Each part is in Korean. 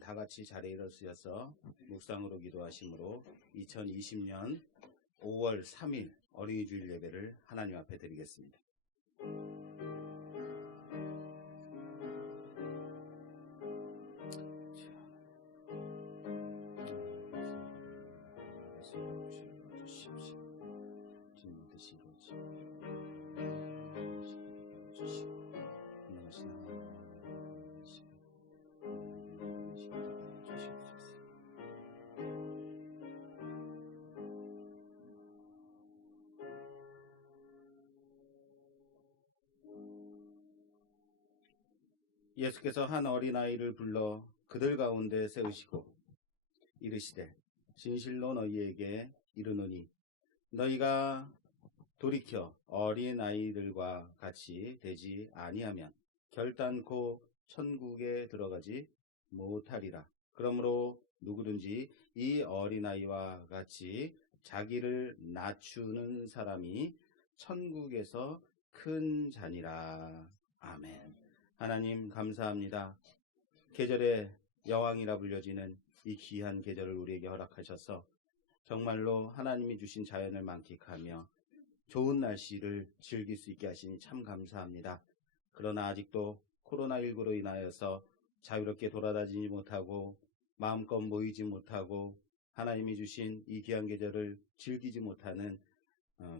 다 같이 자리에 일어서셔서 묵상으로 기도하심으로 2020년 5월 3일 어린이 주일 예배를 하나님 앞에 드리겠습니다. 예수께서 한 어린아이를 불러 그들 가운데 세우시고 이르시되 진실로 너희에게 이르노니 너희가 돌이켜 어린아이들과 같이 되지 아니하면 결단코 천국에 들어가지 못하리라. 그러므로 누구든지 이 어린아이와 같이 자기를 낮추는 사람이 천국에서 큰 자니라. 아멘. 하나님 감사합니다. 계절의 여왕이라 불려지는 이 귀한 계절을 우리에게 허락하셔서 정말로 하나님이 주신 자연을 만끽하며 좋은 날씨를 즐길 수 있게 하시니 참 감사합니다. 그러나 아직도 코로나19로 인하여서 자유롭게 돌아다니지 못하고 마음껏 모이지 못하고 하나님이 주신 이 귀한 계절을 즐기지 못하는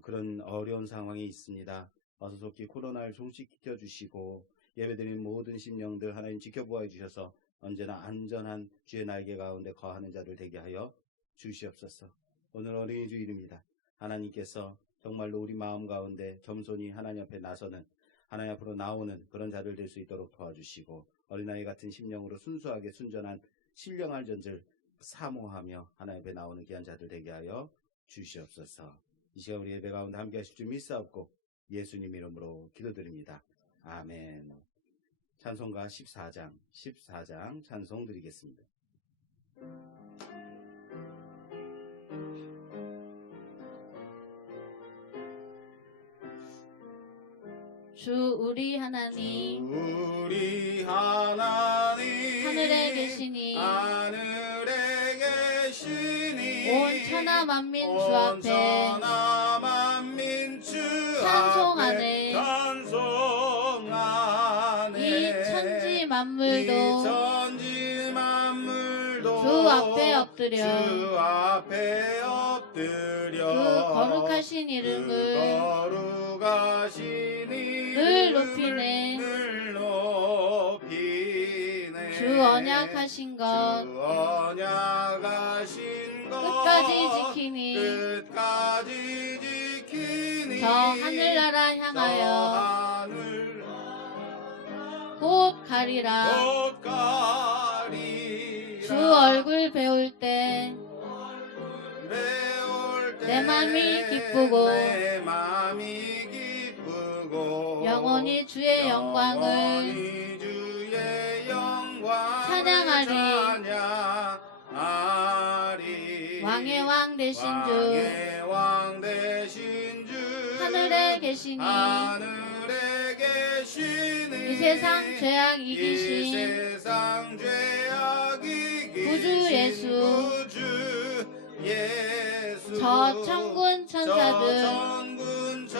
그런 어려운 상황이 있습니다. 어서 속히 코로나를 종식시켜 주시고 예배드린 모든 심령들 하나님 지켜보아 주셔서 언제나 안전한 주의 날개 가운데 거하는 자들 되게 하여 주시옵소서. 오늘 어린이 주일입니다. 하나님께서 정말로 우리 마음 가운데 겸손히 하나님 앞에 나서는, 하나님 앞으로 나오는 그런 자들 될 수 있도록 도와주시고 어린아이 같은 심령으로 순수하게 순전한 신령할 전을 사모하며 하나님 앞에 나오는 귀한 자들 되게 하여 주시옵소서. 이 시간 우리 예배 가운데 함께 하실 줄 믿사옵고 예수님 이름으로 기도드립니다. 아멘. 찬송가 14장 찬송 드리겠습니다. 주 우리 하나님 하늘에 계시니 계시니 온 천하 만민 주 앞에 찬송하네. 이 천지 만물도 주 앞에 엎드려 그 거룩하신 이름을 늘 높이네. 주 언약하신 것 끝까지 지키니 저 하늘나라 향하여 곧 가리라. 주 얼굴 배울 때 내 맘이 기쁘고 영원히 주의 영광을 찬양하리. 왕의 왕 되신 주 하늘에 계시니 이 세상 죄악 이기신 구주 예수 저 천군 천사들 주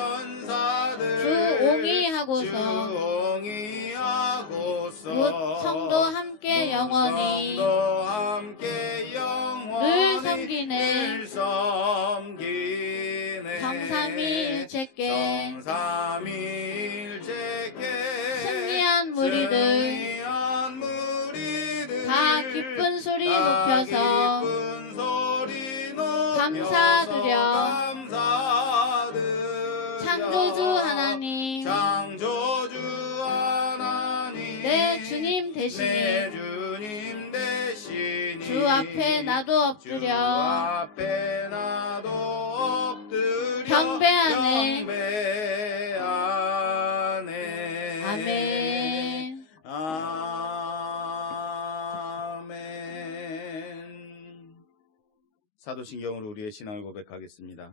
옹이하고서 곧 성도 함께 영원히 늘 섬기네. 정삼위일체께 승리한 무리들 다 기쁜 소리 높여서 감사드려. 창조주 하나님 내 주님 되시니 주 앞에 나도 엎드려 경배하네. 아멘. 사도신경으로 우리의 신앙을 고백하겠습니다.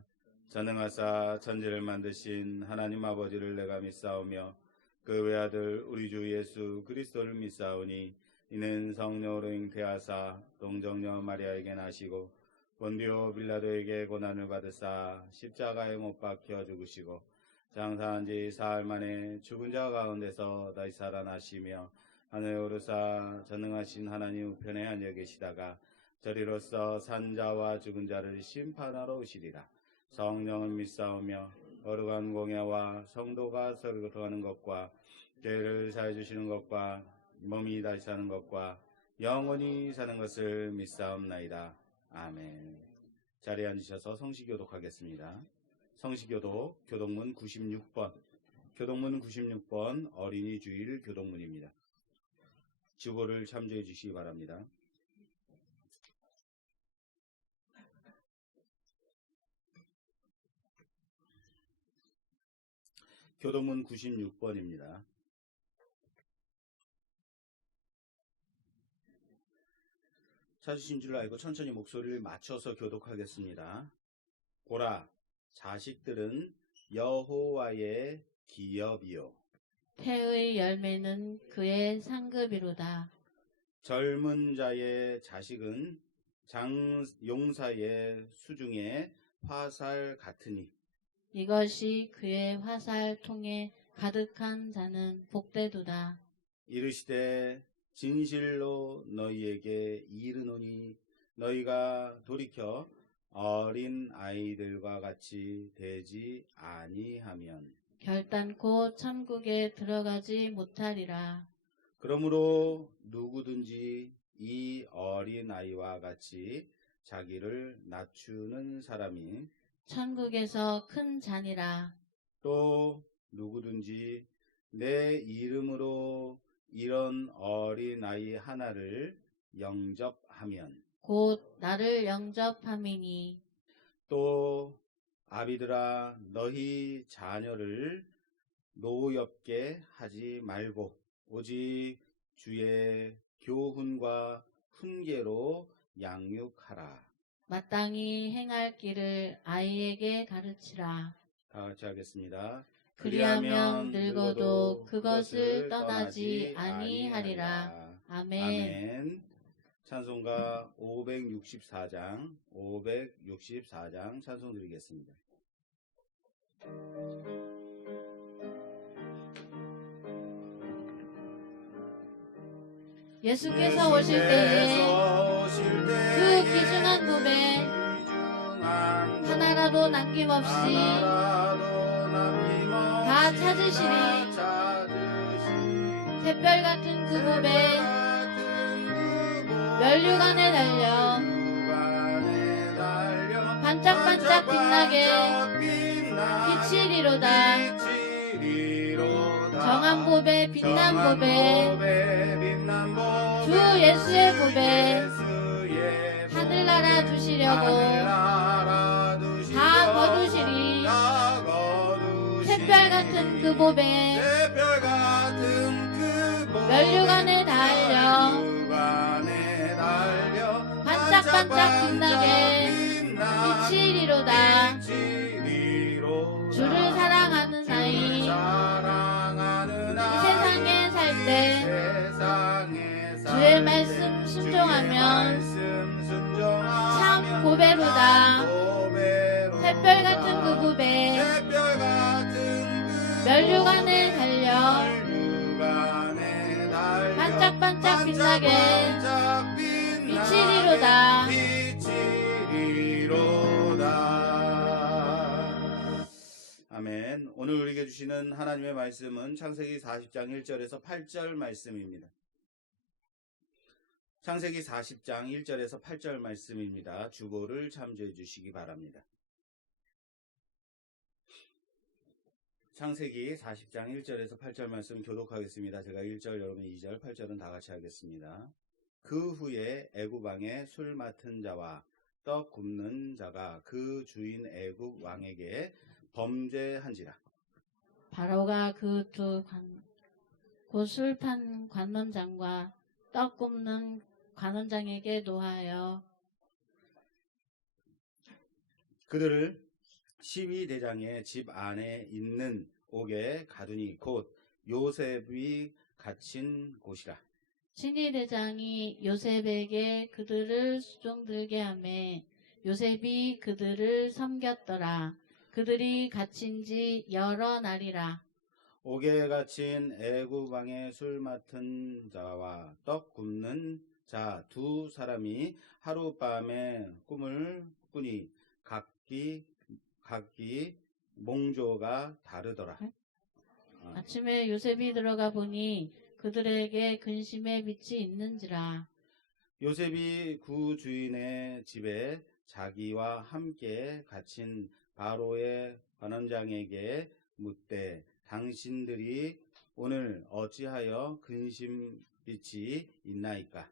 전능하사 천지를 만드신 하나님 아버지를 내가 믿사오며 그 외아들 우리 주 예수 그리스도를 믿사오니 이는 성령으로 잉태하사 동정녀 마리아에게 나시고 본디오 빌라도에게 고난을 받으사 십자가에 못 박혀 죽으시고 장사한 지 사흘 만에 죽은 자 가운데서 다시 살아나시며 하늘에 오르사 전능하신 하나님 우편에 앉아 계시다가 저리로서 산자와 죽은 자를 심판하러 오시리라. 성령을 믿사오며 거룩한 공예와 성도가 서로 통하는 것과 죄를 사해 주시는 것과 몸이 다시 사는 것과 영원히 사는 것을 믿사옵나이다. 아멘. 자리에 앉으셔서 성시교독하겠습니다. 성시교독 교독문 96번 교독문 96번 어린이 주일 교독문입니다. 주보를 참조해 주시기 바랍니다. 교독문 96번입니다. 찾으신 줄 알고 천천히 목소리를 맞춰서 교독하겠습니다. 보라, 자식들은 여호와의 기업이요 태의 열매는 그의 상급이로다. 젊은 자의 자식은 용사의 수중에 화살 같으니 이것이 그의 화살통에 가득한 자는 복되도다. 이르시되 진실로 너희에게 이르노니 너희가 돌이켜 어린 아이들과 같이 되지 아니하면 결단코 천국에 들어가지 못하리라. 그러므로 누구든지 이 어린 아이와 같이 자기를 낮추는 사람이 천국에서 큰 잔이라. 또 누구든지 내 이름으로 이런 어린 아이 하나를 영접하면 곧 나를 영접함이니 또 아비들아 너희 자녀를 노엽게 하지 말고 오직 주의 교훈과 훈계로 양육하라. 마땅히 행할 길을 아이에게 가르치라. 다 같이 하겠습니다. 그리하면 늙어도 그것을 떠나지 아니하리라. 아멘. 아멘. 찬송가 564장 찬송 드리겠습니다. 예수께서 오실 때에 그 귀중한 봄에 하나라도 남김없이 다 찾으시리. 샛별 같은 그 봄에 면류관에 달려 반짝반짝 빛나게 비치리로다. 정한 봄에 빛난 봄에 주 예수의 봄에 하늘나라 주시려고 다 거두시리. 샛별 같은 그 봄에 면류관에 달려 반짝반짝 빛나게 비치리로다. 주를 사랑하는 사이 이 세상에 살 때 주의 말씀 순종하면 참 보배로다. 샛별 같은 그 봄에 면류관에 달려 반짝반짝 빛나게 비치리로다. 아멘. 오늘 우리에게 주시는 하나님의 말씀은 창세기 40장 1절에서 8절 말씀입니다. 창세기 40장 1절에서 8절 말씀입니다. 주보를 참조해 주시기 바랍니다. 창세기 40장 1절에서 8절 말씀 교독하겠습니다. 제가 1절, 여러분 2절, 8절은 다 같이 하겠습니다. 그 후에 애굽 왕의 술 맡은 자와 떡 굽는 자가 그 주인 애굽 왕에게 범죄한지라. 바로가 그 두 고술판 관원장과 떡 굽는 관원장에게 노하여 그들을 시위대장의 집 안에 있는 옥에 가두니 곧 요셉이 갇힌 곳이라. 친위대장이 요셉에게 그들을 수종들게 하매 요셉이 그들을 섬겼더라. 그들이 갇힌 지 여러 날이라. 옥에 갇힌 애굽 왕의 술 맡은 자와 떡 굽는 자 두 사람이 하룻밤에 꿈을 꾸니 각기 몽조가 다르더라. 아침에 요셉이 들어가 보니 그들에게 근심의 빛이 있는지라. 요셉이 그 주인의 집에 자기와 함께 갇힌 바로의 관원장에게 묻되 당신들이 오늘 어찌하여 근심빛이 있나이까?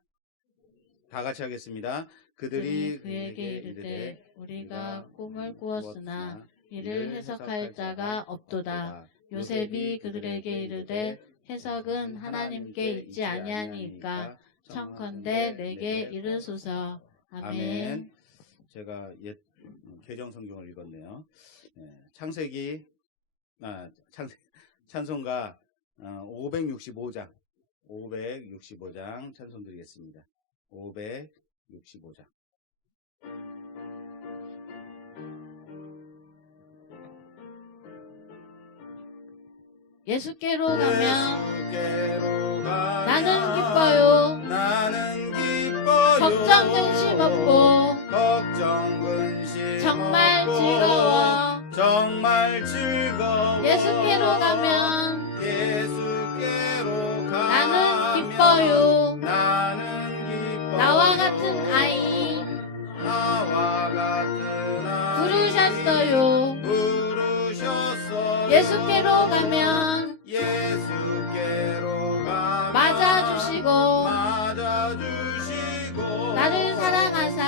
다 같이 하겠습니다. 그들이 그에게 이르되 우리가 꿈을 꾸었으나 이를 해석할 자가 없도다. 요셉이 그들에게 이르되 해석은 하나님께 있지 아니하니까 청컨대 내게 이르소서. 아멘. 제가 옛 개정 성경을 읽었네요. 창세기 찬송가 565장 찬송 드리겠습니다. 565장. 예수께로 가면 나는 기뻐요. 걱정 근심 없고 정말 즐거워. 예수께로 가면 나는 기뻐요. 나와 같은 아이 부르셨어요. 예수께로 가면 맞아주시고 나를 사랑하사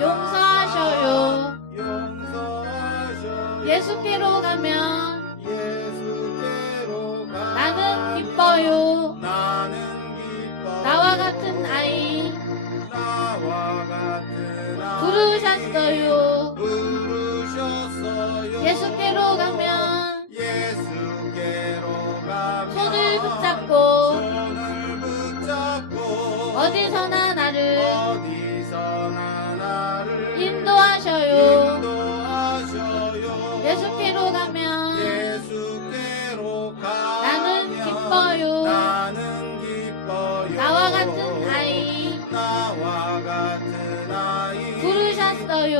용서하셔요. 예수께로 가면 나는 기뻐요. 나와 같은 아이 부르셨어요. 예수께로 가면 손을 붙잡고 어디서나 나를 인도하셔요. 예수께로 가면 나는 기뻐요. 나와 같은 아이 부르셨어요.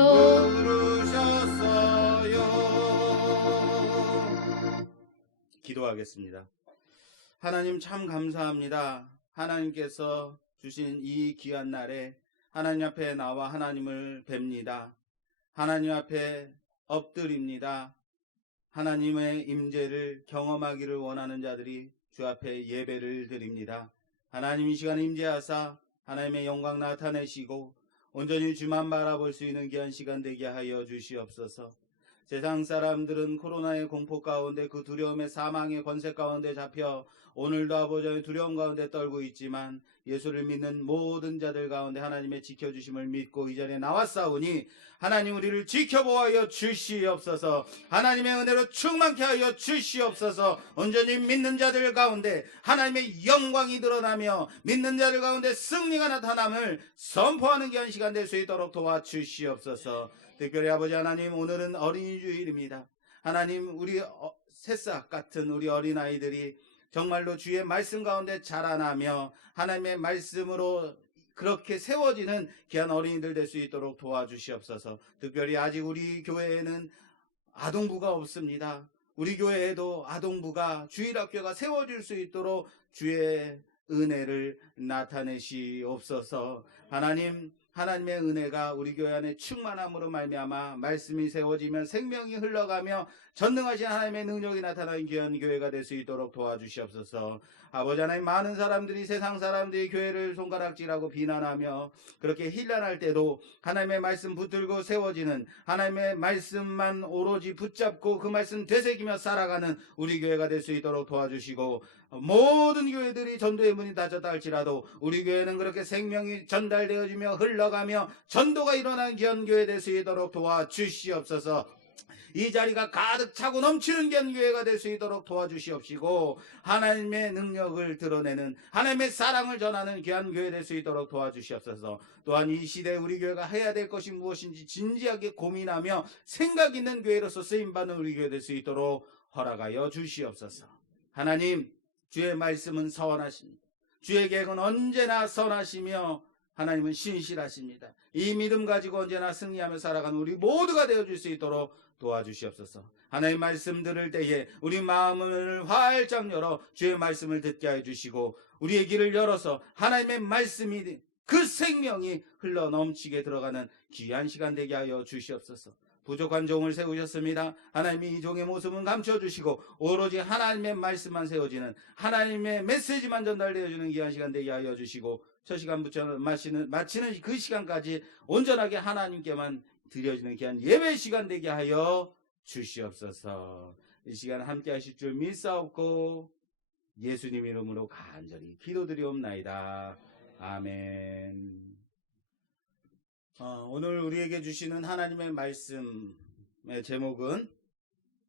기도하겠습니다. 하나님 참 감사합니다. 하나님께서 주신 이 귀한 날에 하나님 앞에 나와 하나님을 뵙니다. 하나님 앞에 엎드립니다. 하나님의 임재를 경험하기를 원하는 자들이 주 앞에 예배를 드립니다. 하나님 이 시간 임재하사 하나님의 영광 나타내시고 온전히 주만 바라볼 수 있는 귀한 시간 되게 하여 주시옵소서. 세상 사람들은 코로나의 공포 가운데 그 두려움의 사망의 권세 가운데 잡혀 오늘도 아버지의 두려움 가운데 떨고 있지만 예수를 믿는 모든 자들 가운데 하나님의 지켜주심을 믿고 이 자리에 나왔사오니 하나님 우리를 지켜보아여 주시옵소서. 하나님의 은혜로 충만케 하여 주시옵소서. 온전히 믿는 자들 가운데 하나님의 영광이 드러나며 믿는 자들 가운데 승리가 나타남을 선포하는 귀한 시간 될 수 있도록 도와주시옵소서. 특별히 아버지 하나님 오늘은 어린이 주일입니다. 하나님 우리 새싹 같은 우리 어린아이들이 정말로 주의 말씀 가운데 자라나며 하나님의 말씀으로 그렇게 세워지는 귀한 어린이들 될 수 있도록 도와주시옵소서. 특별히 아직 우리 교회에는 아동부가 없습니다. 우리 교회에도 아동부가 주일학교가 세워질 수 있도록 주의 은혜를 나타내시옵소서. 하나님의 은혜가 우리 교회 안에 충만함으로 말미암아 말씀이 세워지면 생명이 흘러가며 전능하신 하나님의 능력이 나타나는 귀한 교회가 될 수 있도록 도와주시옵소서. 아버지 하나님 많은 사람들이 세상 사람들이 교회를 손가락질하고 비난하며 그렇게 힐난할 때도 하나님의 말씀 붙들고 세워지는 하나님의 말씀만 오로지 붙잡고 그 말씀 되새기며 살아가는 우리 교회가 될 수 있도록 도와주시고 모든 교회들이 전도의 문이 닫혔다 할지라도 우리 교회는 그렇게 생명이 전달되어지며 흘러가며 전도가 일어나는 귀한 교회 될 수 있도록 도와주시옵소서. 이 자리가 가득 차고 넘치는 교회가 될 수 있도록 도와주시옵시고 하나님의 능력을 드러내는 하나님의 사랑을 전하는 귀한 교회 될 수 있도록 도와주시옵소서. 또한 이 시대에 우리 교회가 해야 될 것이 무엇인지 진지하게 고민하며 생각 있는 교회로서 쓰임받는 우리 교회 될 수 있도록 허락하여 주시옵소서. 하나님, 주의 말씀은 선하십니다. 주의 계획은 언제나 선하시며 하나님은 신실하십니다. 이 믿음 가지고 언제나 승리하며 살아가는 우리 모두가 되어줄 수 있도록 도와주시옵소서. 하나님 말씀 들을 때에 우리 마음을 활짝 열어 주의 말씀을 듣게 해주시고 우리의 길을 열어서 하나님의 말씀이 그 생명이 흘러 넘치게 들어가는 귀한 시간 되게 하여 주시옵소서. 부족한 종을 세우셨습니다. 하나님이 이 종의 모습은 감춰주시고 오로지 하나님의 말씀만 세워지는 하나님의 메시지만 전달되어주는 귀한 시간 되게 하여 주시고 첫 시간부터 마치는 그 시간까지 온전하게 하나님께만 드려지는 귀한 예배 시간 되게 하여 주시옵소서. 이 시간 함께 하실 줄 믿사옵고 예수님 이름으로 간절히 기도드리옵나이다. 아멘. 오늘 우리에게 주시는 하나님의 말씀의 제목은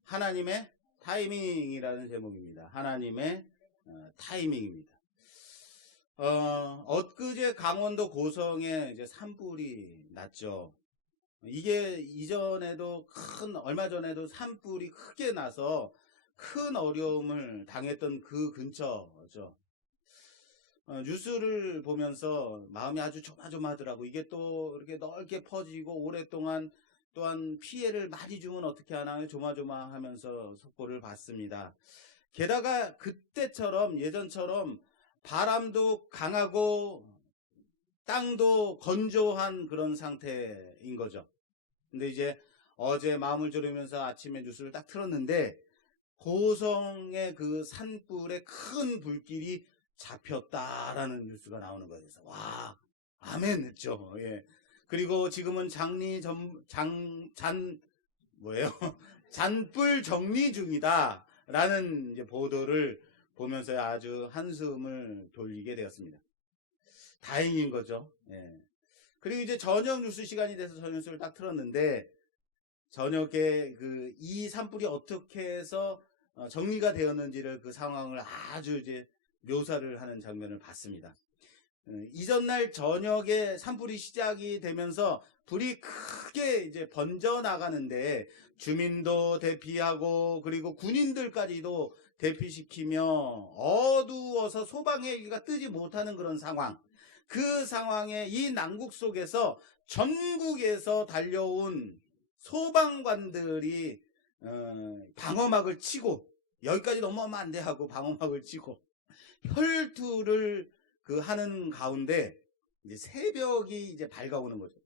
하나님의 타이밍이라는 제목입니다. 하나님의 타이밍입니다. 엊그제 강원도 고성에 이제 산불이 났죠. 이게 이전에도 얼마 전에도 산불이 크게 나서 큰 어려움을 당했던 그 근처죠. 뉴스를 보면서 마음이 아주 조마조마하더라고. 이게 또 이렇게 넓게 퍼지고 오랫동안 또한 피해를 많이 주면 어떻게 하나 조마조마하면서 속보를 봤습니다. 게다가 그때처럼 예전처럼 바람도 강하고 땅도 건조한 그런 상태인 거죠. 근데 이제 어제 마음을 졸이면서 아침에 뉴스를 딱 틀었는데 고성의 그 산불에 큰 불길이 잡혔다라는 뉴스가 나오는 거예요. 그래서 와, 아멘 했죠. 예. 그리고 지금은 잔불 정리 중이다라는 이제 보도를 보면서 아주 한숨을 돌리게 되었습니다. 다행인 거죠. 예. 그리고 이제 저녁 뉴스 시간이 돼서 저녁 뉴스를 딱 틀었는데 저녁에 이 산불이 어떻게 해서 정리가 되었는지를 그 상황을 아주 이제 묘사를 하는 장면을 봤습니다. 이전날 저녁에 산불이 시작이 되면서 불이 크게 이제 번져 나가는데 주민도 대피하고 그리고 군인들까지도 대피시키며 어두워서 소방헬기가 뜨지 못하는 그런 상황. 그 상황에 이 난국 속에서 전국에서 달려온 소방관들이 방어막을 치고 여기까지 넘어가면 안 돼 하고 방어막을 치고 혈투를 하는 가운데 이제 새벽이 이제 밝아오는 거죠.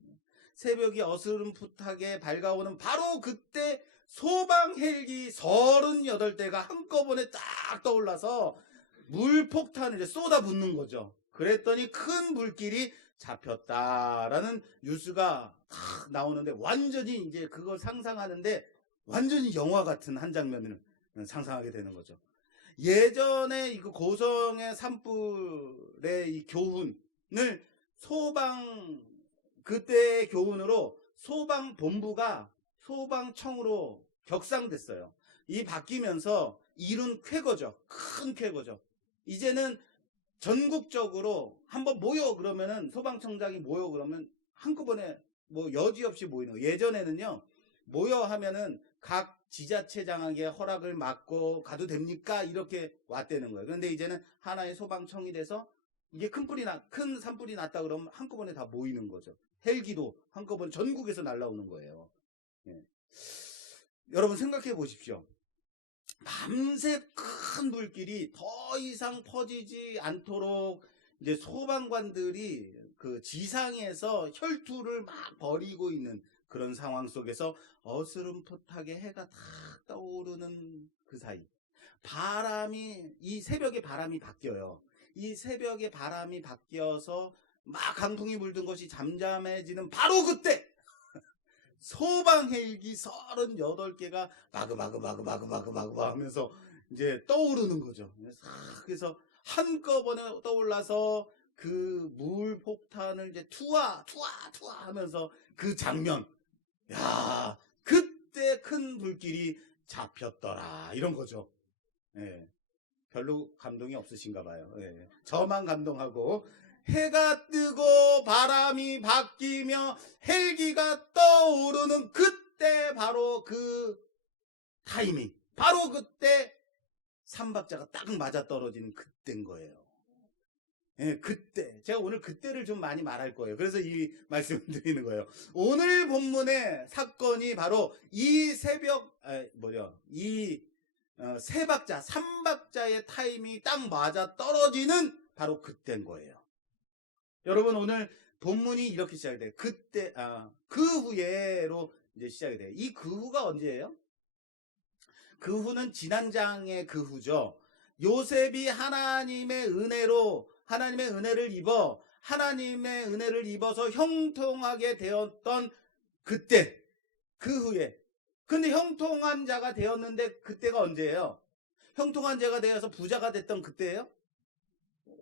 새벽이 어스름풋하게 밝아오는 바로 그때 소방 헬기 38대가 한꺼번에 딱 떠올라서 물폭탄을 이제 쏟아붓는 거죠. 그랬더니 큰 불길이 잡혔다라는 뉴스가 딱 나오는데 완전히 이제 그걸 상상하는데 완전히 영화 같은 한 장면을 상상하게 되는 거죠. 예전에 그 고성의 산불의 이 교훈을 그때의 교훈으로 소방본부가 소방청으로 격상됐어요. 이 바뀌면서 이룬 쾌거죠. 큰 쾌거죠. 이제는 전국적으로 한번 모여 그러면은 소방청장이 모여 그러면 한꺼번에 뭐 여지없이 모이는 거예요. 예전에는요 모여 하면은 각 지자체장에게 허락을 받고 가도 됩니까? 이렇게 왔다는 거예요. 그런데 이제는 하나의 소방청이 돼서 이게 큰 산불이 났다 그러면 한꺼번에 다 모이는 거죠. 헬기도 한꺼번에 전국에서 날라오는 거예요. 예. 여러분 생각해 보십시오. 밤새 큰 불길이 더 이상 퍼지지 않도록 이제 소방관들이 그 지상에서 혈투를 막 벌이고 있는 그런 상황 속에서 어스름풋하게 해가 탁 떠오르는 그 사이 이 새벽에 바람이 바뀌어요. 이 새벽에 바람이 바뀌어서 막 강풍이 물든 것이 잠잠해지는 바로 그때 소방 헬기 38개가 마그마그 하면서 이제 떠오르는 거죠. 그래서 한꺼번에 떠올라서 그 물폭탄을 이제 투하 하면서 그 장면. 야, 그때 큰 불길이 잡혔더라. 이런 거죠. 예. 별로 감동이 없으신가 봐요. 예. 저만 감동하고, 해가 뜨고 바람이 바뀌며 헬기가 떠오르는 그때 바로 그 타이밍, 바로 그때 삼박자가 딱 맞아떨어지는 그때인 거예요. 예, 그때. 제가 오늘 그때를 좀 많이 말할 거예요. 그래서 이 말씀을 드리는 거예요. 오늘 본문의 사건이 바로 이 세 박자, 삼박자의 타임이 딱 맞아 떨어지는 바로 그때인 거예요. 여러분, 오늘 본문이 이렇게 시작이 돼요. 그때, 그 후에로 이제 시작이 돼요. 이 그 후가 언제예요? 그 후는 지난 장의 그 후죠. 요셉이 하나님의 은혜를 입어서 형통하게 되었던 그때, 그 후에. 근데 형통한 자가 되었는데 그때가 언제예요? 형통한 자가 되어서 부자가 됐던 그때예요?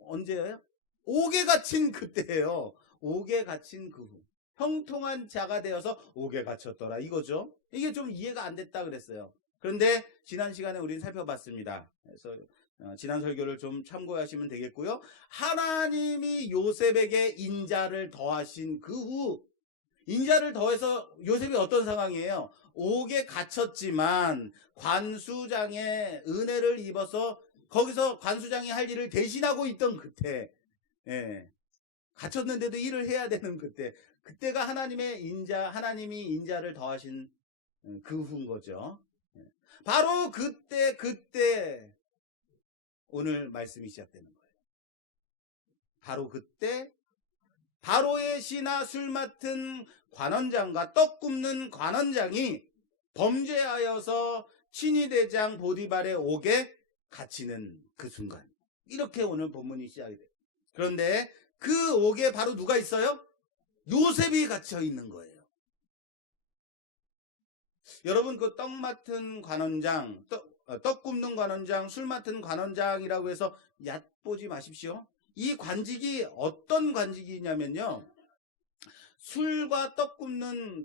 언제예요? 옥에 갇힌 그때예요. 옥에 갇힌 그 후. 형통한 자가 되어서 옥에 갇혔더라. 이거죠. 이게 좀 이해가 안 됐다 그랬어요. 그런데 지난 시간에 우리는 살펴봤습니다. 그래서 지난 설교를 좀 참고하시면 되겠고요. 하나님이 요셉에게 인자를 더하신 그 후, 인자를 더해서 요셉이 어떤 상황이에요? 옥에 갇혔지만 관수장의 은혜를 입어서 거기서 관수장이 할 일을 대신하고 있던 그때, 예, 갇혔는데도 일을 해야 되는 그때가 하나님이 인자를 더하신 그 후인 거죠. 바로 그때 오늘 말씀이 시작되는 거예요. 바로 그때 바로의 시나 술 맡은 관원장과 떡 굽는 관원장이 범죄하여서 친위대장 보디발의 옥에 갇히는 그 순간, 이렇게 오늘 본문이 시작이 돼요. 그런데 그 옥에 바로 누가 있어요? 요셉이 갇혀 있는 거예요. 여러분, 그 떡 맡은 관원장, 떡 굽는 관원장, 술 맡은 관원장이라고 해서 얕보지 마십시오. 이 관직이 어떤 관직이냐면요, 술과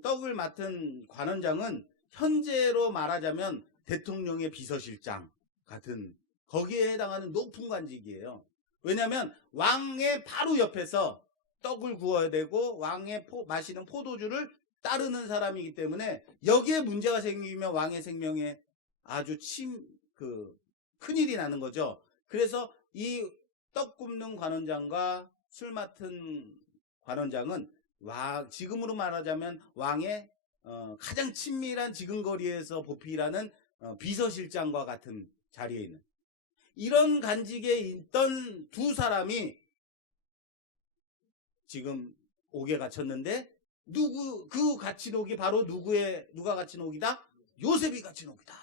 떡을 맡은 관원장은 현재로 말하자면 대통령의 비서실장 같은, 거기에 해당하는 높은 관직이에요. 왜냐하면 왕의 바로 옆에서 떡을 구워야 되고 왕의 마시는 포도주를 따르는 사람이기 때문에 여기에 문제가 생기면 왕의 생명에 아주 큰일이 나는 거죠. 그래서 이 떡 굽는 관원장과 술 맡은 관원장은 지금으로 말하자면 왕의 가장 친밀한 지근거리에서 보필하는 비서실장과 같은 자리에 있는, 이런 간직에 있던 두 사람이 지금 옥에 갇혔는데, 그 갇힌 옥이 바로 누가 갇힌 옥이다? 요셉이 갇힌 옥이다.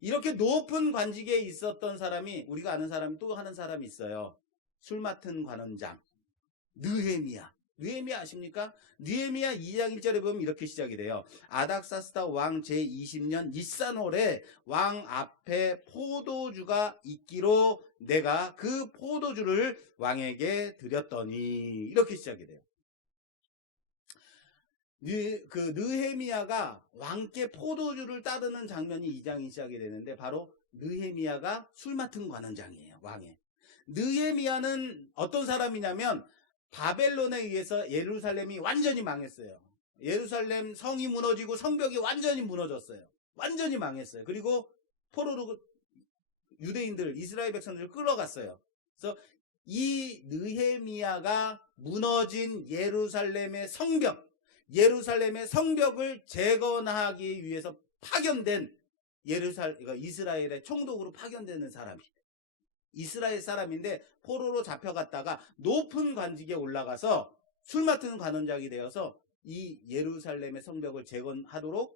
이렇게 높은 관직에 있었던 사람이, 우리가 아는 사람이 또 하는 사람이 있어요. 술 맡은 관원장 느헤미야 아십니까? 느헤미야 2장 1절에 보면 이렇게 시작이 돼요. 아닥사스다 왕 제20년 니산월에 왕 앞에 포도주가 있기로 내가 그 포도주를 왕에게 드렸더니, 이렇게 시작이 돼요. 그 느헤미야가 왕께 포도주를 따르는 장면이 2장이 시작이 되는데, 바로 느헤미야가 술 맡은 관원장이에요. 왕의. 느헤미야는 어떤 사람이냐면 바벨론에 의해서 예루살렘이 완전히 망했어요. 예루살렘 성이 무너지고 성벽이 완전히 무너졌어요. 완전히 망했어요. 그리고 포로로 유대인들, 이스라엘 백성들을 끌어갔어요. 그래서 이 느헤미야가 무너진 예루살렘의 성벽을 재건하기 위해서 파견된 이스라엘의 총독으로 파견되는 사람이, 이스라엘 사람인데 포로로 잡혀갔다가 높은 관직에 올라가서 술 맡은 관원장이 되어서 이 예루살렘의 성벽을 재건하도록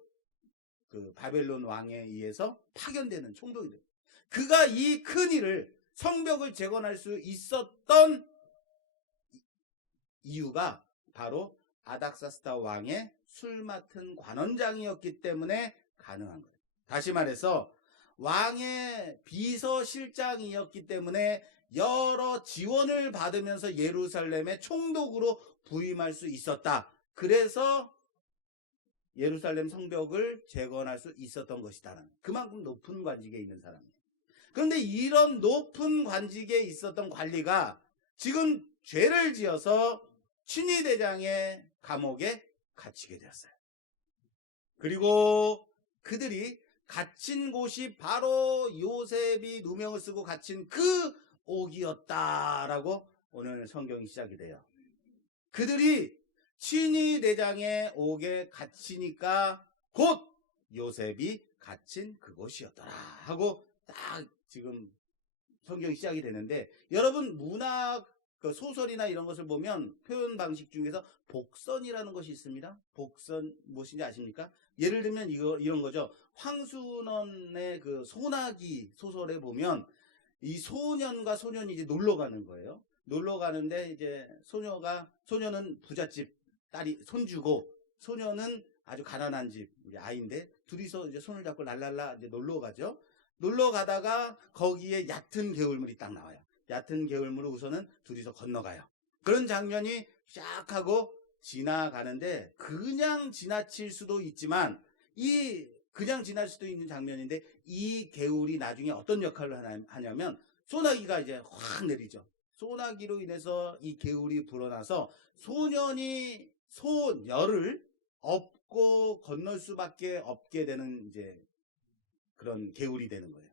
그 바벨론 왕에 의해서 파견되는 총독이 돼요. 그가 이 큰 일을, 성벽을 재건할 수 있었던 이유가 바로 아닥사스다 왕의 술 맡은 관원장이었기 때문에 가능한 거예요. 다시 말해서 왕의 비서실장이었기 때문에 여러 지원을 받으면서 예루살렘의 총독으로 부임할 수 있었다. 그래서 예루살렘 성벽을 재건할 수 있었던 것이다라는, 그만큼 높은 관직에 있는 사람이에요. 그런데 이런 높은 관직에 있었던 관리가 지금 죄를 지어서 친위대장의 감옥에 갇히게 되었어요. 그리고 그들이 갇힌 곳이 바로 요셉이 누명을 쓰고 갇힌 그 옥이었다라고 오늘 성경이 시작이 돼요. 그들이 친위대장의 옥에 갇히니까 곧 요셉이 갇힌 그곳이었더라 하고 딱 지금 성경이 시작이 되는데, 여러분 문학 소설이나 이런 것을 보면 표현 방식 중에서 복선이라는 것이 있습니다. 복선 무엇인지 아십니까? 예를 들면 이런 거죠. 황순원의 그 소나기 소설에 보면 이 소년과 소년이 이제 놀러 가는 거예요. 놀러 가는데 이제 소녀는 부잣집 딸이 손주고, 소년은 아주 가난한 집 아이인데, 둘이서 이제 손을 잡고 랄랄라 이제 놀러 가죠. 놀러 가다가 거기에 얕은 개울물이 딱 나와요. 얕은 개울물을 우선은 둘이서 건너가요. 그런 장면이 쫙 하고 지나가는데, 그냥 지나칠 수도 있지만, 그냥 지날 수도 있는 장면인데, 이 개울이 나중에 어떤 역할을 하냐면 소나기가 이제 확 내리죠. 소나기로 인해서 이 개울이 불어나서 소녀를 업고 건널 수밖에 없게 되는 이제 그런 개울이 되는 거예요.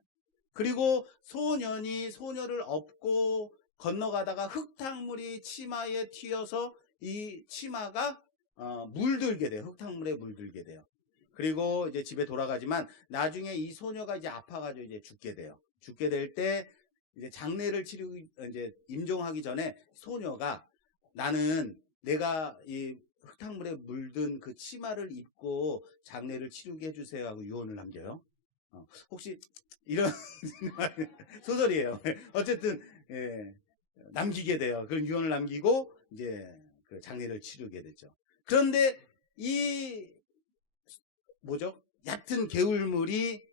그리고 소년이 소녀를 업고 건너가다가 흙탕물이 치마에 튀어서 이 치마가 물들게 돼요. 흙탕물에 물들게 돼요. 그리고 이제 집에 돌아가지만 나중에 이 소녀가 이제 아파가지고 이제 죽게 돼요. 죽게 될 때 이제 장례를 치르고 이제 임종하기 전에 소녀가, 나는 내가 이 흙탕물에 물든 그 치마를 입고 장례를 치르게 해주세요 하고 유언을 남겨요. 혹시 이런 소설이에요. 어쨌든 남기게 돼요. 그런 유언을 남기고 이제 그 장례를 치르게 되죠. 그런데 이 얕은 개울물이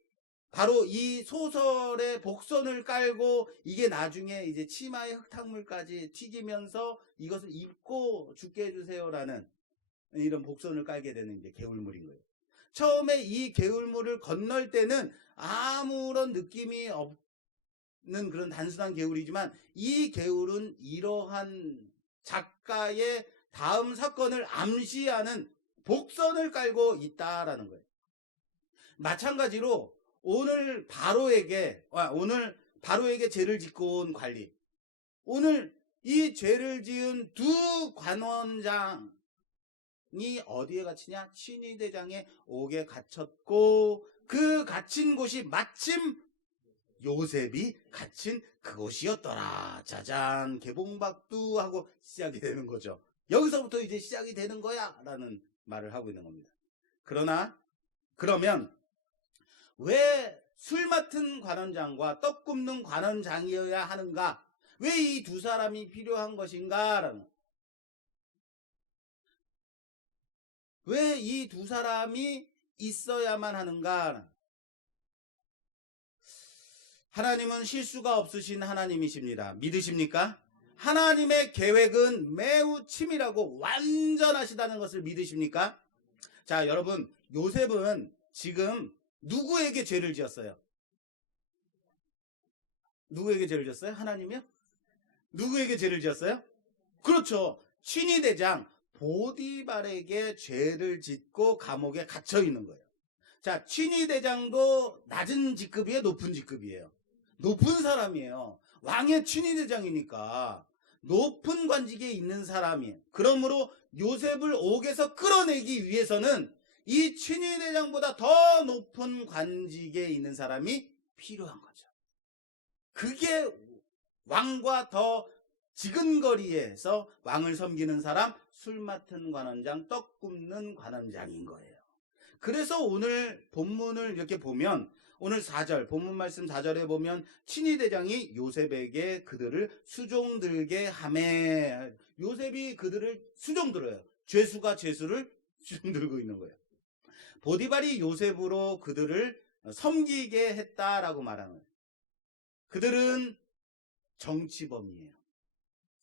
바로 이 소설의 복선을 깔고, 이게 나중에 이제 치마에 흙탕물까지 튀기면서 이것을 입고 죽게 해주세요라는 이런 복선을 깔게 되는 이제 개울물인 거예요. 처음에 이 개울물을 건널 때는 아무런 느낌이 없는 그런 단순한 개울이지만, 이 개울은 이러한 작가의 다음 사건을 암시하는 복선을 깔고 있다라는 거예요. 마찬가지로 오늘 바로에게 죄를 짓고 온 관리, 오늘 이 죄를 지은 두 관원장이 어디에 갇히냐? 친위대장의 옥에 갇혔고, 그 갇힌 곳이 마침 요셉이 갇힌 그곳이었더라. 짜잔, 개봉박두 하고 시작이 되는 거죠. 여기서부터 이제 시작이 되는 거야 라는 말을 하고 있는 겁니다. 그러면 왜 술 맡은 관원장과 떡 굽는 관원장이어야 하는가? 왜 이 두 사람이 필요한 것인가? 왜 이 두 사람이 있어야만 하는가? 하나님은 실수가 없으신 하나님이십니다. 믿으십니까? 하나님의 계획은 매우 치밀하고 완전하시다는 것을 믿으십니까? 자, 여러분, 요셉은 지금 누구에게 죄를 지었어요? 누구에게 죄를 지었어요? 하나님이요? 누구에게 죄를 지었어요? 그렇죠. 친위대장 보디발에게 죄를 짓고 감옥에 갇혀 있는 거예요. 자, 친위대장도 낮은 직급이에요? 높은 직급이에요? 높은 사람이에요. 왕의 친위대장이니까 높은 관직에 있는 사람이에요. 그러므로 요셉을 옥에서 끌어내기 위해서는 이 친위대장보다 더 높은 관직에 있는 사람이 필요한 거죠. 그게 왕과 더 지근거리에서 왕을 섬기는 사람, 술 맡은 관원장, 떡 굽는 관원장인 거예요. 그래서 오늘 본문을 이렇게 보면, 오늘 4절, 본문 말씀 4절에 보면 친위대장이 요셉에게 그들을 수종들게 하매, 요셉이 그들을 수종들어요. 죄수가 죄수를 수종들고 있는 거예요. 보디발이 요셉으로 그들을 섬기게 했다라고 말하는 거예요. 그들은 정치범이에요.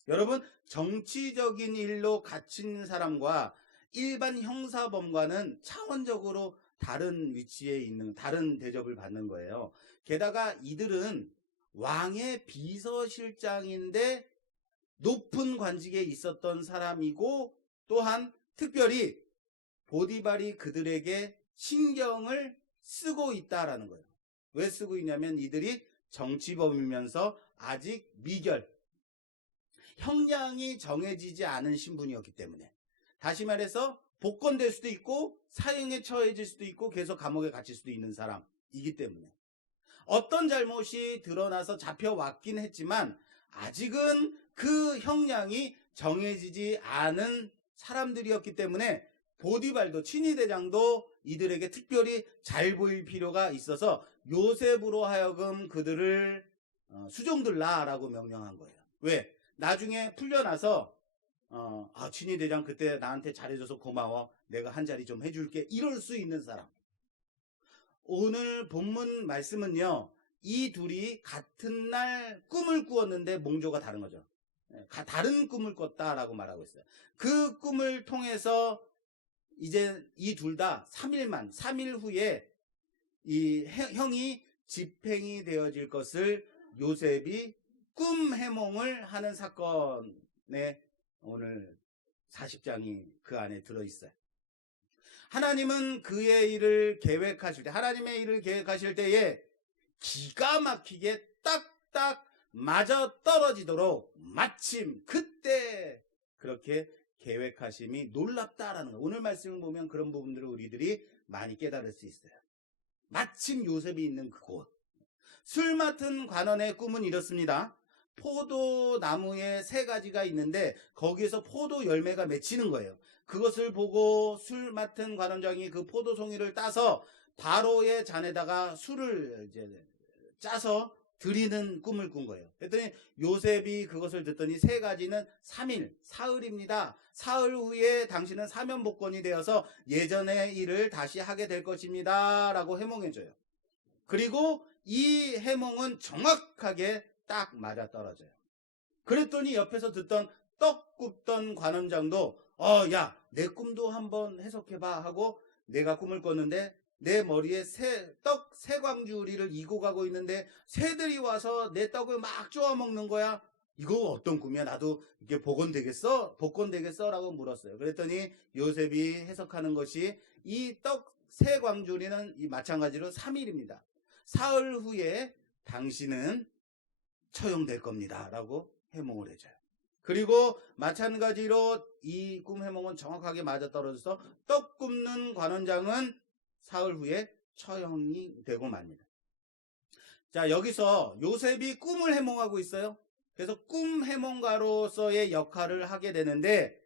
여러분, 정치적인 일로 갇힌 사람과 일반 형사범과는 차원적으로 다른 위치에 있는, 다른 대접을 받는 거예요. 게다가 이들은 왕의 비서실장인데 높은 관직에 있었던 사람이고, 또한 특별히 보디발이 그들에게 신경을 쓰고 있다라는 거예요. 왜 쓰고 있냐면 이들이 정치범이면서 아직 미결, 형량이 정해지지 않은 신분이었기 때문에, 다시 말해서 복권될 수도 있고 사형에 처해질 수도 있고 계속 감옥에 갇힐 수도 있는 사람이기 때문에, 어떤 잘못이 드러나서 잡혀왔긴 했지만 아직은 그 형량이 정해지지 않은 사람들이었기 때문에 보디발도, 친위대장도 이들에게 특별히 잘 보일 필요가 있어서 요셉으로 하여금 그들을 수종들라라고 명령한 거예요. 왜? 나중에 풀려나서 친위대장 그때 나한테 잘해줘서 고마워, 내가 한 자리 좀 해줄게, 이럴 수 있는 사람. 오늘 본문 말씀은요, 이 둘이 같은 날 꿈을 꾸었는데 몽조가 다른 거죠. 다른 꿈을 꿨다라고 말하고 있어요. 그 꿈을 통해서 이제 이 둘 다 3일 후에 이 형이 집행이 되어질 것을 요셉이 꿈 해몽을 하는 사건에 오늘 40장이 그 안에 들어있어요. 하나님은 그의 일을 계획하실 때, 하나님의 일을 계획하실 때에 기가 막히게 딱딱 맞아 떨어지도록 마침 그때 그렇게 계획하심이 놀랍다라는 거예요. 오늘 말씀을 보면 그런 부분들을 우리들이 많이 깨달을 수 있어요. 마침 요셉이 있는 그곳, 술 맡은 관원의 꿈은 이렇습니다. 포도나무에 3가지가 있는데 거기에서 포도 열매가 맺히는 거예요. 그것을 보고 술 맡은 관원장이 그 포도송이를 따서 바로의 잔에다가 술을 이제 짜서 드리는 꿈을 꾼 거예요. 그랬더니 요셉이 그것을 듣더니 3가지는 3일, 사흘입니다. 사흘 후에 당신은 사면복권이 되어서 예전의 일을 다시 하게 될 것입니다 라고 해몽해줘요. 그리고 이 해몽은 정확하게 딱 맞아떨어져요. 그랬더니 옆에서 듣던 떡 굽던 관원장도 야, 내 꿈도 한번 해석해봐 하고, 내가 꿈을 꿨는데 내 머리에 떡 3광주리를 이고 가고 있는데 새들이 와서 내 떡을 막 쪼아 먹는 거야. 이거 어떤 꿈이야? 나도 이게 복권 되겠어? 라고 물었어요. 그랬더니 요셉이 해석하는 것이 이 떡 3광주리는 이 마찬가지로 3일입니다. 사흘 후에 당신은 처형될 겁니다 라고 해몽을 해줘요. 그리고 마찬가지로 이 꿈 해몽은 정확하게 맞아떨어져서 떡 굽는 관원장은 사흘 후에 처형이 되고 맙니다. 자, 여기서 요셉이 꿈을 해몽하고 있어요. 그래서 꿈 해몽가로서의 역할을 하게 되는데,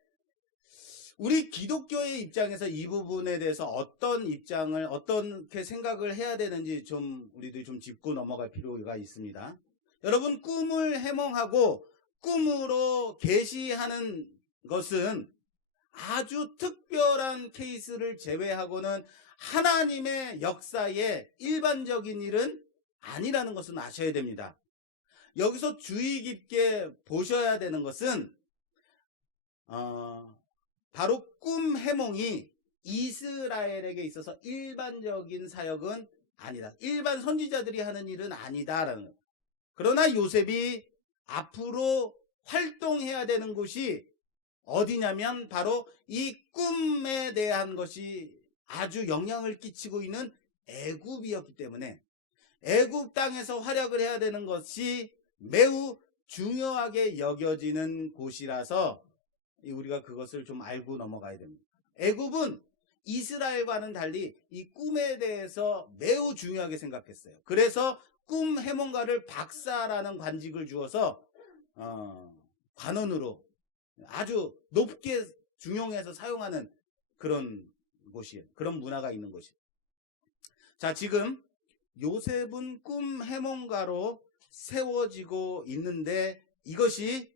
우리 기독교의 입장에서 이 부분에 대해서 어떤 입장을, 어떻게 생각을 해야 되는지 좀 우리들이 좀 짚고 넘어갈 필요가 있습니다. 여러분, 꿈을 해몽하고 꿈으로 계시하는 것은 아주 특별한 케이스를 제외하고는 하나님의 역사의 일반적인 일은 아니라는 것은 아셔야 됩니다. 여기서 주의 깊게 보셔야 되는 것은 바로 꿈 해몽이 이스라엘에게 있어서 일반적인 사역은 아니다. 일반 선지자들이 하는 일은 아니다라는 거예요. 그러나 요셉이 앞으로 활동해야 되는 곳이 어디냐면 바로 이 꿈에 대한 것이 아주 영향을 끼치고 있는 애굽이었기 때문에 애굽 땅에서 활약을 해야 되는 것이 매우 중요하게 여겨지는 곳이라서 우리가 그것을 좀 알고 넘어가야 됩니다. 애굽은 이스라엘과는 달리 이 꿈에 대해서 매우 중요하게 생각했어요. 그래서 꿈 해몽가를 박사라는 관직을 주어서 관원으로 아주 높게 중용해서 사용하는 그런 곳이에요. 그런 문화가 있는 곳이에요. 자, 지금 요셉은 꿈 해몽가로 세워지고 있는데, 이것이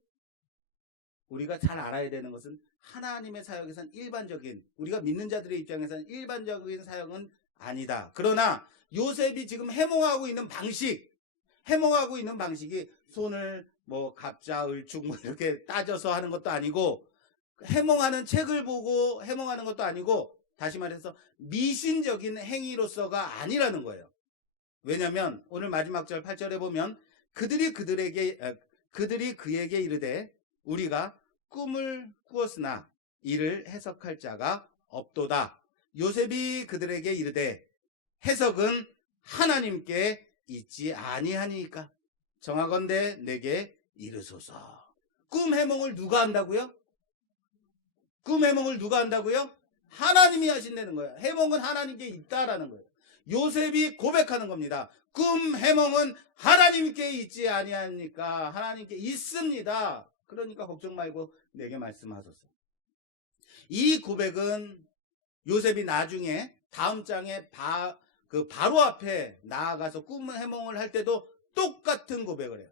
우리가 잘 알아야 되는 것은 하나님의 사역에서는 일반적인, 우리가 믿는 자들의 입장에서는 일반적인 사역은 아니다. 그러나 요셉이 지금 해몽하고 있는 방식이 손을 갑자, 을축 이렇게 따져서 하는 것도 아니고, 해몽하는 책을 보고 해몽하는 것도 아니고, 다시 말해서 미신적인 행위로서가 아니라는 거예요. 왜냐하면 오늘 마지막 절 8절에 보면 그들이 그에게 이르되 우리가 꿈을 꾸었으나 이를 해석할 자가 없도다. 요셉이 그들에게 이르되 해석은 하나님께 있지 아니하니까 정하건대 내게 이르소서. 꿈 해몽을 누가 한다고요? 꿈 해몽을 누가 한다고요? 하나님이 하신다는 거예요. 해몽은 하나님께 있다라는 거예요. 요셉이 고백하는 겁니다. 꿈 해몽은 하나님께 있지 아니하니까 하나님께 있습니다. 그러니까 걱정 말고 내게 말씀하소서. 이 고백은 요셉이 나중에 다음 장에 바로 앞에 나아가서 꿈 해몽을 할 때도 똑같은 고백을 해요.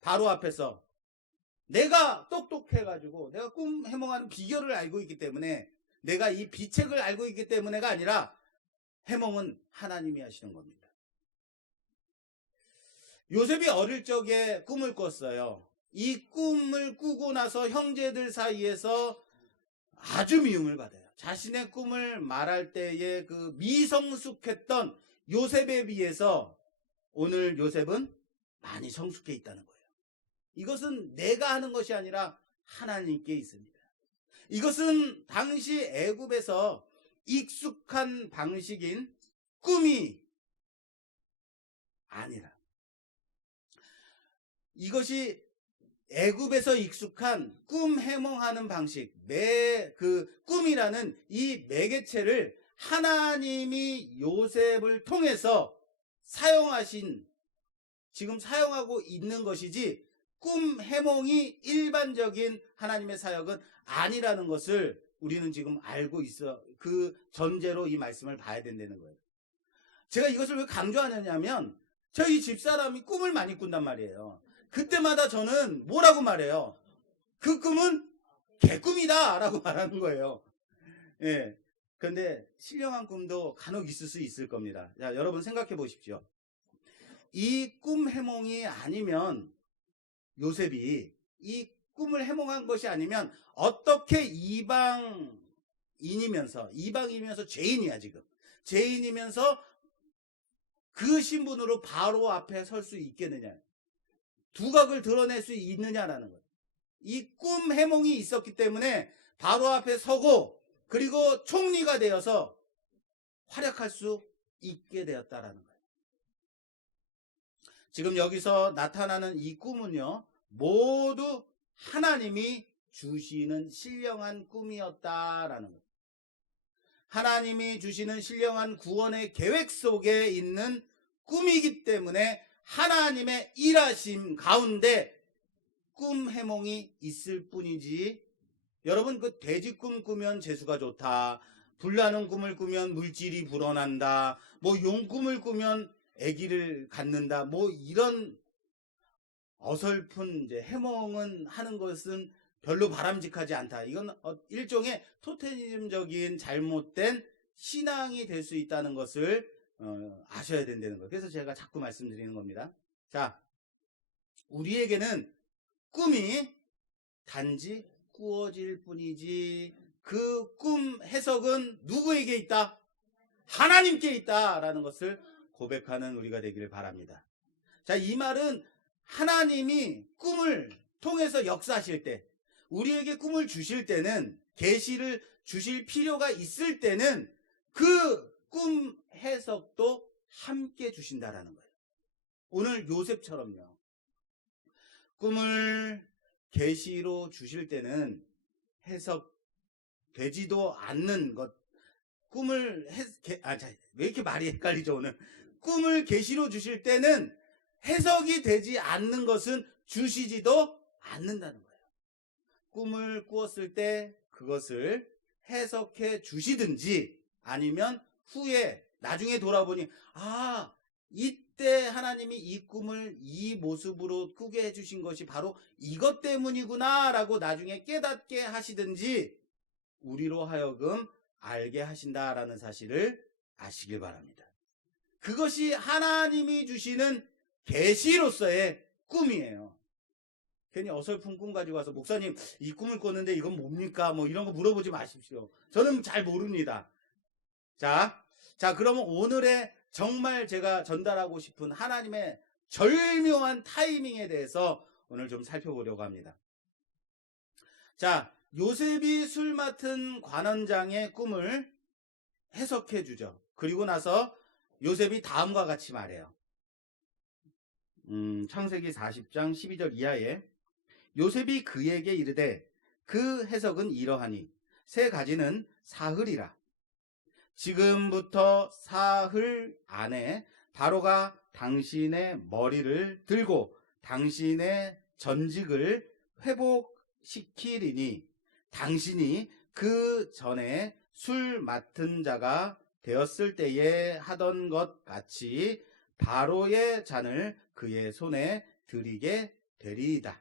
바로 앞에서 내가 똑똑해가지고 내가 꿈 해몽하는 비결을 알고 있기 때문에, 내가 이 비책을 알고 있기 때문에가 아니라 해몽은 하나님이 하시는 겁니다. 요셉이 어릴 적에 꿈을 꿨어요. 이 꿈을 꾸고 나서 형제들 사이에서 아주 미움을 받아요. 자신의 꿈을 말할 때에 그 미성숙했던 요셉에 비해서 오늘 요셉은 많이 성숙해 있다는 거예요. 이것은 내가 하는 것이 아니라 하나님께 있습니다. 이것은 당시 애굽에서 익숙한 방식인 꿈이 아니라, 이것이 애굽에서 익숙한 꿈 해몽하는 방식, 그 꿈이라는 이 매개체를 하나님이 요셉을 통해서 사용하신, 지금 사용하고 있는 것이지 꿈 해몽이 일반적인 하나님의 사역은 아니라는 것을 우리는 지금 알고 있어. 그 전제로 이 말씀을 봐야 된다는 거예요. 제가 이것을 왜 강조하느냐면 저희 집사람이 꿈을 많이 꾼단 말이에요. 그때마다 저는 뭐라고 말해요? 그 꿈은 개꿈이다 라고 말하는 거예요. 예. 그런데 신령한 꿈도 간혹 있을 수 있을 겁니다. 자, 여러분 생각해 보십시오. 이 꿈 해몽이 아니면, 요셉이 이 꿈을 해몽한 것이 아니면 어떻게 이방인이면서 죄인이야, 지금 죄인이면서 그 신분으로 바로 앞에 설 수 있겠느냐, 두각을 드러낼 수 있느냐라는 거예요. 이 꿈 해몽이 있었기 때문에 바로 앞에 서고, 그리고 총리가 되어서 활약할 수 있게 되었다라는 거예요. 지금 여기서 나타나는 이 꿈은요, 모두 하나님이 주시는 신령한 꿈이었다라는 거예요. 하나님이 주시는 신령한 구원의 계획 속에 있는 꿈이기 때문에 하나님의 일하심 가운데 꿈 해몽이 있을 뿐이지, 여러분 그 돼지 꿈 꾸면 재수가 좋다, 불나는 꿈을 꾸면 물질이 불어난다, 뭐 용 꿈을 꾸면 아기를 갖는다, 뭐 이런 어설픈 이제 해몽은 하는 것은 별로 바람직하지 않다. 이건 일종의 토테니즘적인 잘못된 신앙이 될 수 있다는 것을 아셔야 된다는 거예요. 그래서 제가 자꾸 말씀드리는 겁니다. 자, 우리에게는 꿈이 단지 꾸어질 뿐이지 그 꿈 해석은 누구에게 있다? 하나님께 있다라는 것을 고백하는 우리가 되기를 바랍니다. 자, 이 말은 하나님이 꿈을 통해서 역사하실 때, 우리에게 꿈을 주실 때는, 계시를 주실 필요가 있을 때는 그 꿈 해석도 함께 주신다라는 거예요. 오늘 요셉처럼요, 꿈을 계시로 주실 때는 해석되지도 않는 것, 왜 이렇게 말이 헷갈리죠 오늘. 꿈을 계시로 주실 때는 해석이 되지 않는 것은 주시지도 않는다는 거예요. 꿈을 꾸었을 때 그것을 해석해 주시든지, 아니면 후에 나중에 돌아보니 이때 하나님이 이 꿈을 이 모습으로 꾸게 해주신 것이 바로 이것 때문이구나 라고 나중에 깨닫게 하시든지 우리로 하여금 알게 하신다라는 사실을 아시길 바랍니다. 그것이 하나님이 주시는 계시로서의 꿈이에요. 괜히 어설픈 꿈 가지고 와서 목사님 이 꿈을 꿨는데 이건 뭡니까? 뭐 이런 거 물어보지 마십시오. 저는 잘 모릅니다. 자, 그러면 오늘의 정말 제가 전달하고 싶은 하나님의 절묘한 타이밍에 대해서 오늘 좀 살펴보려고 합니다. 자, 요셉이 술 맡은 관원장의 꿈을 해석해 주죠. 그리고 나서 요셉이 다음과 같이 말해요. 창세기 40장 12절 이하에 요셉이 그에게 이르되 그 해석은 이러하니 세 가지는 사흘이라. 지금부터 사흘 안에 바로가 당신의 머리를 들고 당신의 전직을 회복시키리니 당신이 그 전에 술 맡은 자가 되었을 때에 하던 것 같이 바로의 잔을 그의 손에 드리게 되리이다.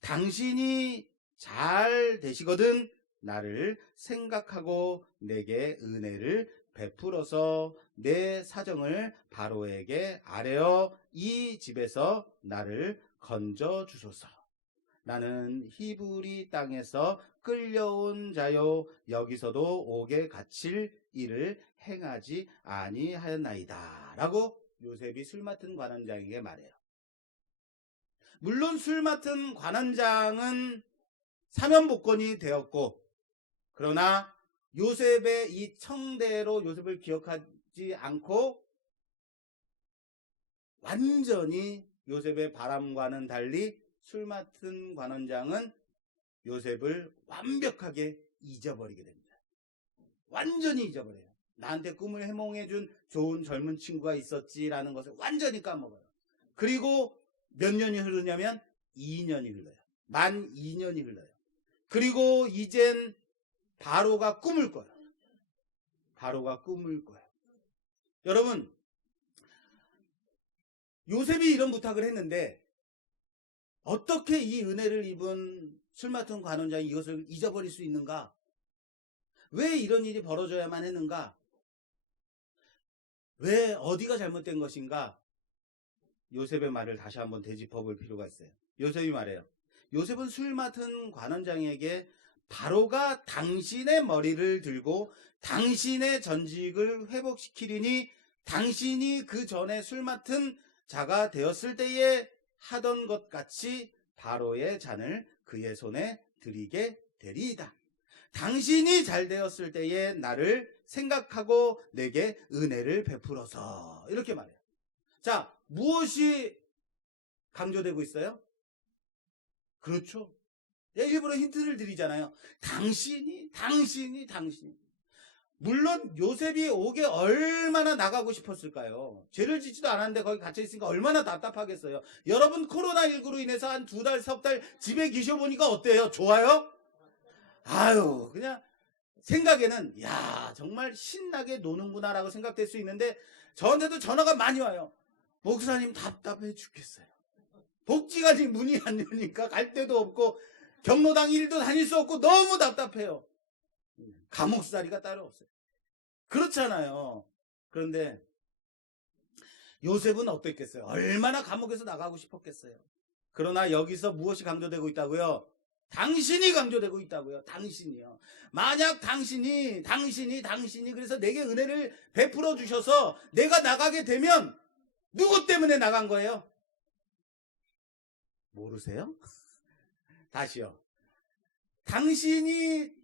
당신이 잘 되시거든 나를 생각하고 내게 은혜를 베풀어서 내 사정을 바로에게 아뢰어 이 집에서 나를 건져 주소서. 나는 히브리 땅에서 끌려온 자요 여기서도 옥에 갇힐 일을 행하지 아니하였나이다. 라고 요셉이 술 맡은 관원장에게 말해요. 물론 술 맡은 관원장은 사면복권이 되었고 그러나 요셉의 이 청대로 요셉을 기억하지 않고 완전히 요셉의 바람과는 달리 술 맡은 관원장은 요셉을 완벽하게 잊어버리게 됩니다. 완전히 잊어버려요. 나한테 꿈을 해몽해준 좋은 젊은 친구가 있었지라는 것을 완전히 까먹어요. 그리고 몇 년이 흐르냐면 2년이 흘러요. 만 2년이 흘러요. 그리고 이젠 바로가 꿈을 꿔요. 바로가 꿈을 꿔요. 여러분, 요셉이 이런 부탁을 했는데 어떻게 이 은혜를 입은 술 맡은 관원장이 이것을 잊어버릴 수 있는가? 왜 이런 일이 벌어져야만 했는가? 왜 어디가 잘못된 것인가? 요셉의 말을 다시 한번 되짚어 볼 필요가 있어요. 요셉이 말해요. 요셉은 술 맡은 관원장에게 바로가 당신의 머리를 들고 당신의 전직을 회복시키리니 당신이 그 전에 술 맡은 자가 되었을 때에 하던 것 같이 바로의 잔을 그의 손에 드리게 되리이다. 당신이 잘 되었을 때에 나를 생각하고 내게 은혜를 베풀어서. 이렇게 말해요. 자, 무엇이 강조되고 있어요? 그렇죠. 일부러 힌트를 드리잖아요. 당신이. 물론 요셉이 옥에 얼마나 나가고 싶었을까요? 죄를 짓지도 않았는데 거기 갇혀있으니까 얼마나 답답하겠어요. 여러분 코로나19로 인해서 한 2달, 석 달 집에 계셔보니까 어때요? 좋아요? 아유, 그냥 생각에는 야 정말 신나게 노는구나 라고 생각될 수 있는데 저한테도 전화가 많이 와요. 목사님 답답해 죽겠어요. 복지관이 문이 안 열리니까 갈 데도 없고 경로당 일도 다닐 수 없고 너무 답답해요. 감옥살이가 따로 없어요. 그렇잖아요. 그런데 요셉은 어땠겠어요? 얼마나 감옥에서 나가고 싶었겠어요. 그러나 여기서 무엇이 강조되고 있다고요? 당신이 강조되고 있다고요. 당신이요. 만약 당신이 그래서 내게 은혜를 베풀어 주셔서 내가 나가게 되면 누구 때문에 나간 거예요? 모르세요? 다시요. 당신이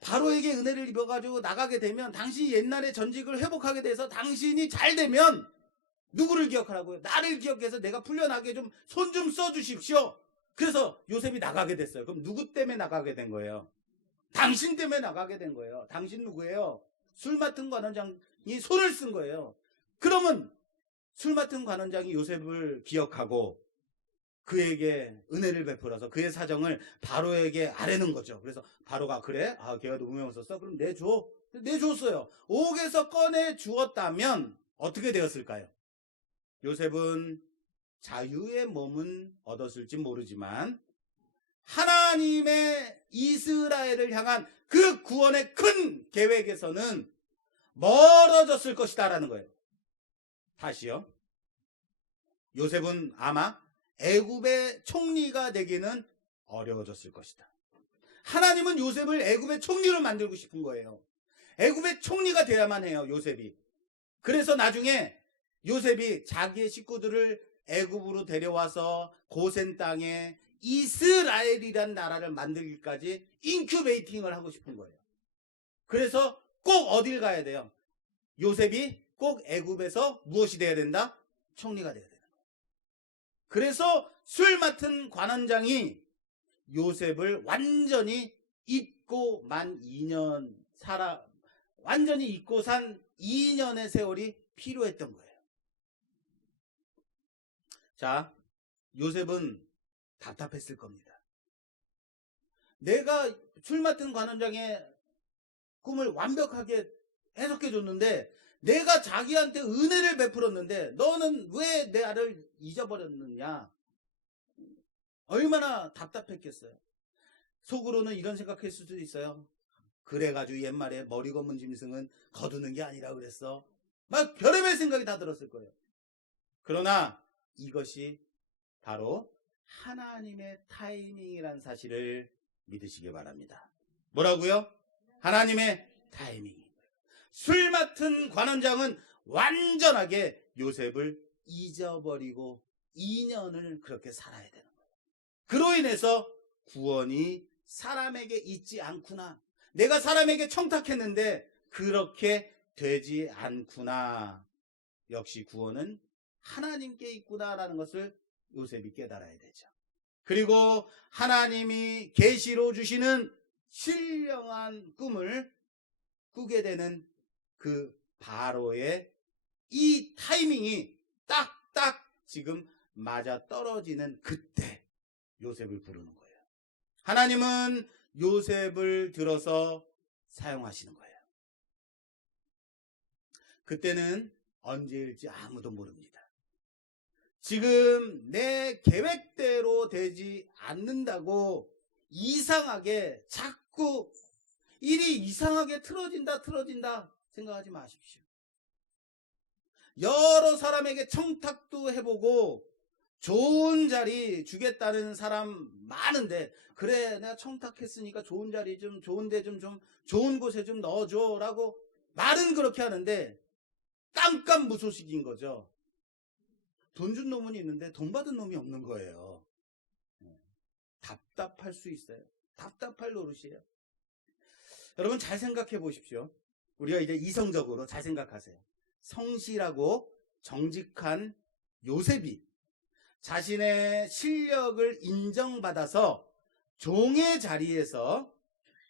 바로에게 은혜를 입어가지고 나가게 되면 당신이 옛날의 전직을 회복하게 돼서 당신이 잘 되면 누구를 기억하라고요? 나를 기억해서 내가 풀려나게 좀 손 좀 써주십시오. 그래서 요셉이 나가게 됐어요. 그럼 누구 때문에 나가게 된 거예요? 당신 때문에 나가게 된 거예요. 당신 누구예요? 술 맡은 관원장이 손을 쓴 거예요. 그러면 술 맡은 관원장이 요셉을 기억하고 그에게 은혜를 베풀어서 그의 사정을 바로에게 아뢰는 거죠. 그래서 바로가 그래? 걔가 누구명 썼어? 그럼 내줘. 내줬어요. 옥에서 꺼내 주었다면 어떻게 되었을까요? 요셉은 자유의 몸은 얻었을지 모르지만 하나님의 이스라엘을 향한 그 구원의 큰 계획에서는 멀어졌을 것이다 라는 거예요. 다시요. 요셉은 아마 애굽의 총리가 되기는 어려워졌을 것이다. 하나님은 요셉을 애굽의 총리로 만들고 싶은 거예요. 애굽의 총리가 돼야만 해요, 요셉이. 그래서 나중에 요셉이 자기의 식구들을 애굽으로 데려와서 고센 땅에 이스라엘이란 나라를 만들기까지 인큐베이팅을 하고 싶은 거예요. 그래서 꼭 어딜 가야 돼요? 요셉이 꼭 애굽에서 무엇이 돼야 된다? 총리가 돼야 되는 거예요. 그래서 술 맡은 관원장이 요셉을 완전히 잊고 만 2년 완전히 잊고 산 2년의 세월이 필요했던 거예요. 자, 요셉은 답답했을 겁니다. 내가 술 맡은 관원장의 꿈을 완벽하게 해석해 줬는데, 내가 자기한테 은혜를 베풀었는데 너는 왜 내 아를 잊어버렸느냐? 얼마나 답답했겠어요. 속으로는 이런 생각할 수도 있어요. 그래가지고 옛말에 머리 검은 짐승은 거두는 게 아니라 그랬어. 막 별의별 생각이 다 들었을 거예요. 그러나 이것이 바로 하나님의 타이밍이란 사실을 믿으시기 바랍니다. 뭐라고요? 하나님의 타이밍. 술 맡은 관원장은 완전하게 요셉을 잊어버리고 2년을 그렇게 살아야 되는 거예요. 그로 인해서 구원이 사람에게 있지 않구나. 내가 사람에게 청탁했는데 그렇게 되지 않구나. 역시 구원은 하나님께 있구나라는 것을 요셉이 깨달아야 되죠. 그리고 하나님이 계시로 주시는 신령한 꿈을 꾸게 되는 그 바로의 이 타이밍이 딱딱 지금 맞아 떨어지는 그때 요셉을 부르는 거예요. 하나님은 요셉을 들어서 사용하시는 거예요. 그때는 언제일지 아무도 모릅니다. 지금 내 계획대로 되지 않는다고 이상하게 자꾸 일이 이상하게 틀어진다 생각하지 마십시오. 여러 사람에게 청탁도 해보고 좋은 자리 주겠다는 사람 많은데, 그래 내가 청탁했으니까 좋은 자리 좀 좋은데 좀 좋은 곳에 좀 넣어줘 라고 말은 그렇게 하는데 깜깜무소식인 거죠. 돈 준 놈은 있는데 돈 받은 놈이 없는 거예요. 답답할 수 있어요. 답답할 노릇이에요. 여러분 잘 생각해 보십시오. 우리가 이제 이성적으로 잘 생각하세요. 성실하고 정직한 요셉이 자신의 실력을 인정받아서 종의 자리에서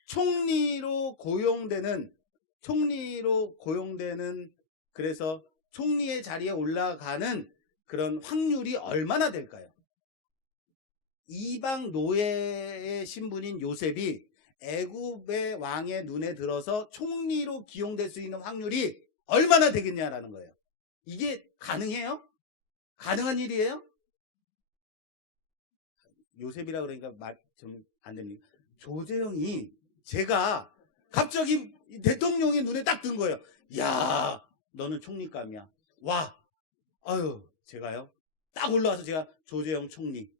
총리로 고용되는 그래서 총리의 자리에 올라가는 그런 확률이 얼마나 될까요? 이방 노예의 신분인 요셉이 애굽의 왕의 눈에 들어서 총리로 기용될 수 있는 확률이 얼마나 되겠냐라는 거예요. 이게 가능해요? 가능한 일이에요? 요셉이라 그러니까 말 좀 안 됩니까? 조재영이 제가 갑자기 대통령의 눈에 딱 든 거예요. 야, 너는 총리감이야. 와, 아유, 제가요? 딱 올라와서 제가 조재영 총리.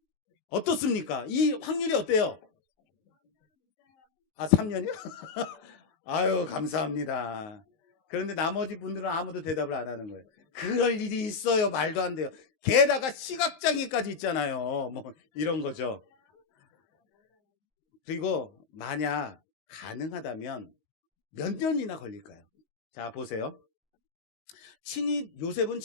어떻습니까? 이 확률이 어때요? 3년이요? 아유, 감사합니다. 그런데 나머지 분들은 아무도 대답을 안 하는 거예요. 그럴 일이 있어요. 말도 안 돼요. 게다가 시각장애까지 있잖아요. 뭐 이런 거죠. 그리고 만약 가능하다면 몇 년이나 걸릴까요? 자, 보세요. 요셉이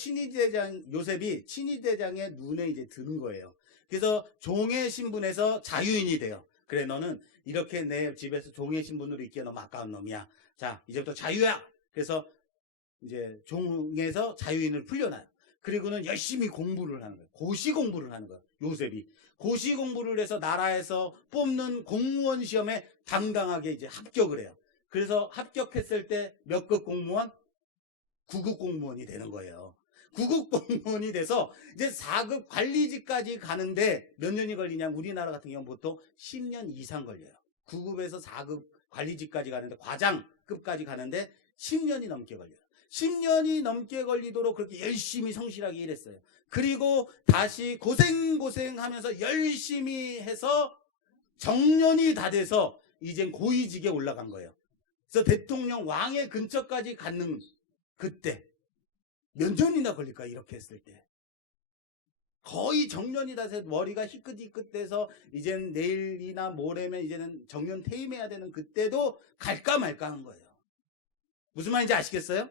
친위대장의 눈에 이제 드는 거예요. 그래서 종의 신분에서 자유인이 돼요. 그래, 너는 이렇게 내 집에서 종의 신분으로 있기에 너무 아까운 놈이야. 자, 이제부터 자유야. 그래서 이제 종에서 자유인을 풀려나요. 그리고는 열심히 공부를 하는 거예요. 고시 공부를 하는 거예요. 요셉이 고시 공부를 해서 나라에서 뽑는 공무원 시험에 당당하게 이제 합격을 해요. 그래서 합격했을 때 몇 급 공무원? 9급 공무원이 되는 거예요. 9급 공무원이 돼서 이제 4급 관리직까지 가는데 몇 년이 걸리냐면 우리나라 같은 경우는 보통 10년 이상 걸려요. 9급에서 4급 관리직까지 가는데, 과장급까지 가는데 10년이 넘게 걸려요. 10년이 넘게 걸리도록 그렇게 열심히 성실하게 일했어요. 그리고 다시 고생하면서 열심히 해서 정년이 다 돼서 이젠 고위직에 올라간 거예요. 그래서 대통령 왕의 근처까지 갔는 그때 몇 년이나 걸릴까 이렇게 했을 때. 거의 정년이 다 돼서 머리가 희끗희끗해서 이젠 내일이나 모레면 이제는 정년 퇴임해야 되는 그때도 갈까 말까 한 거예요. 무슨 말인지 아시겠어요?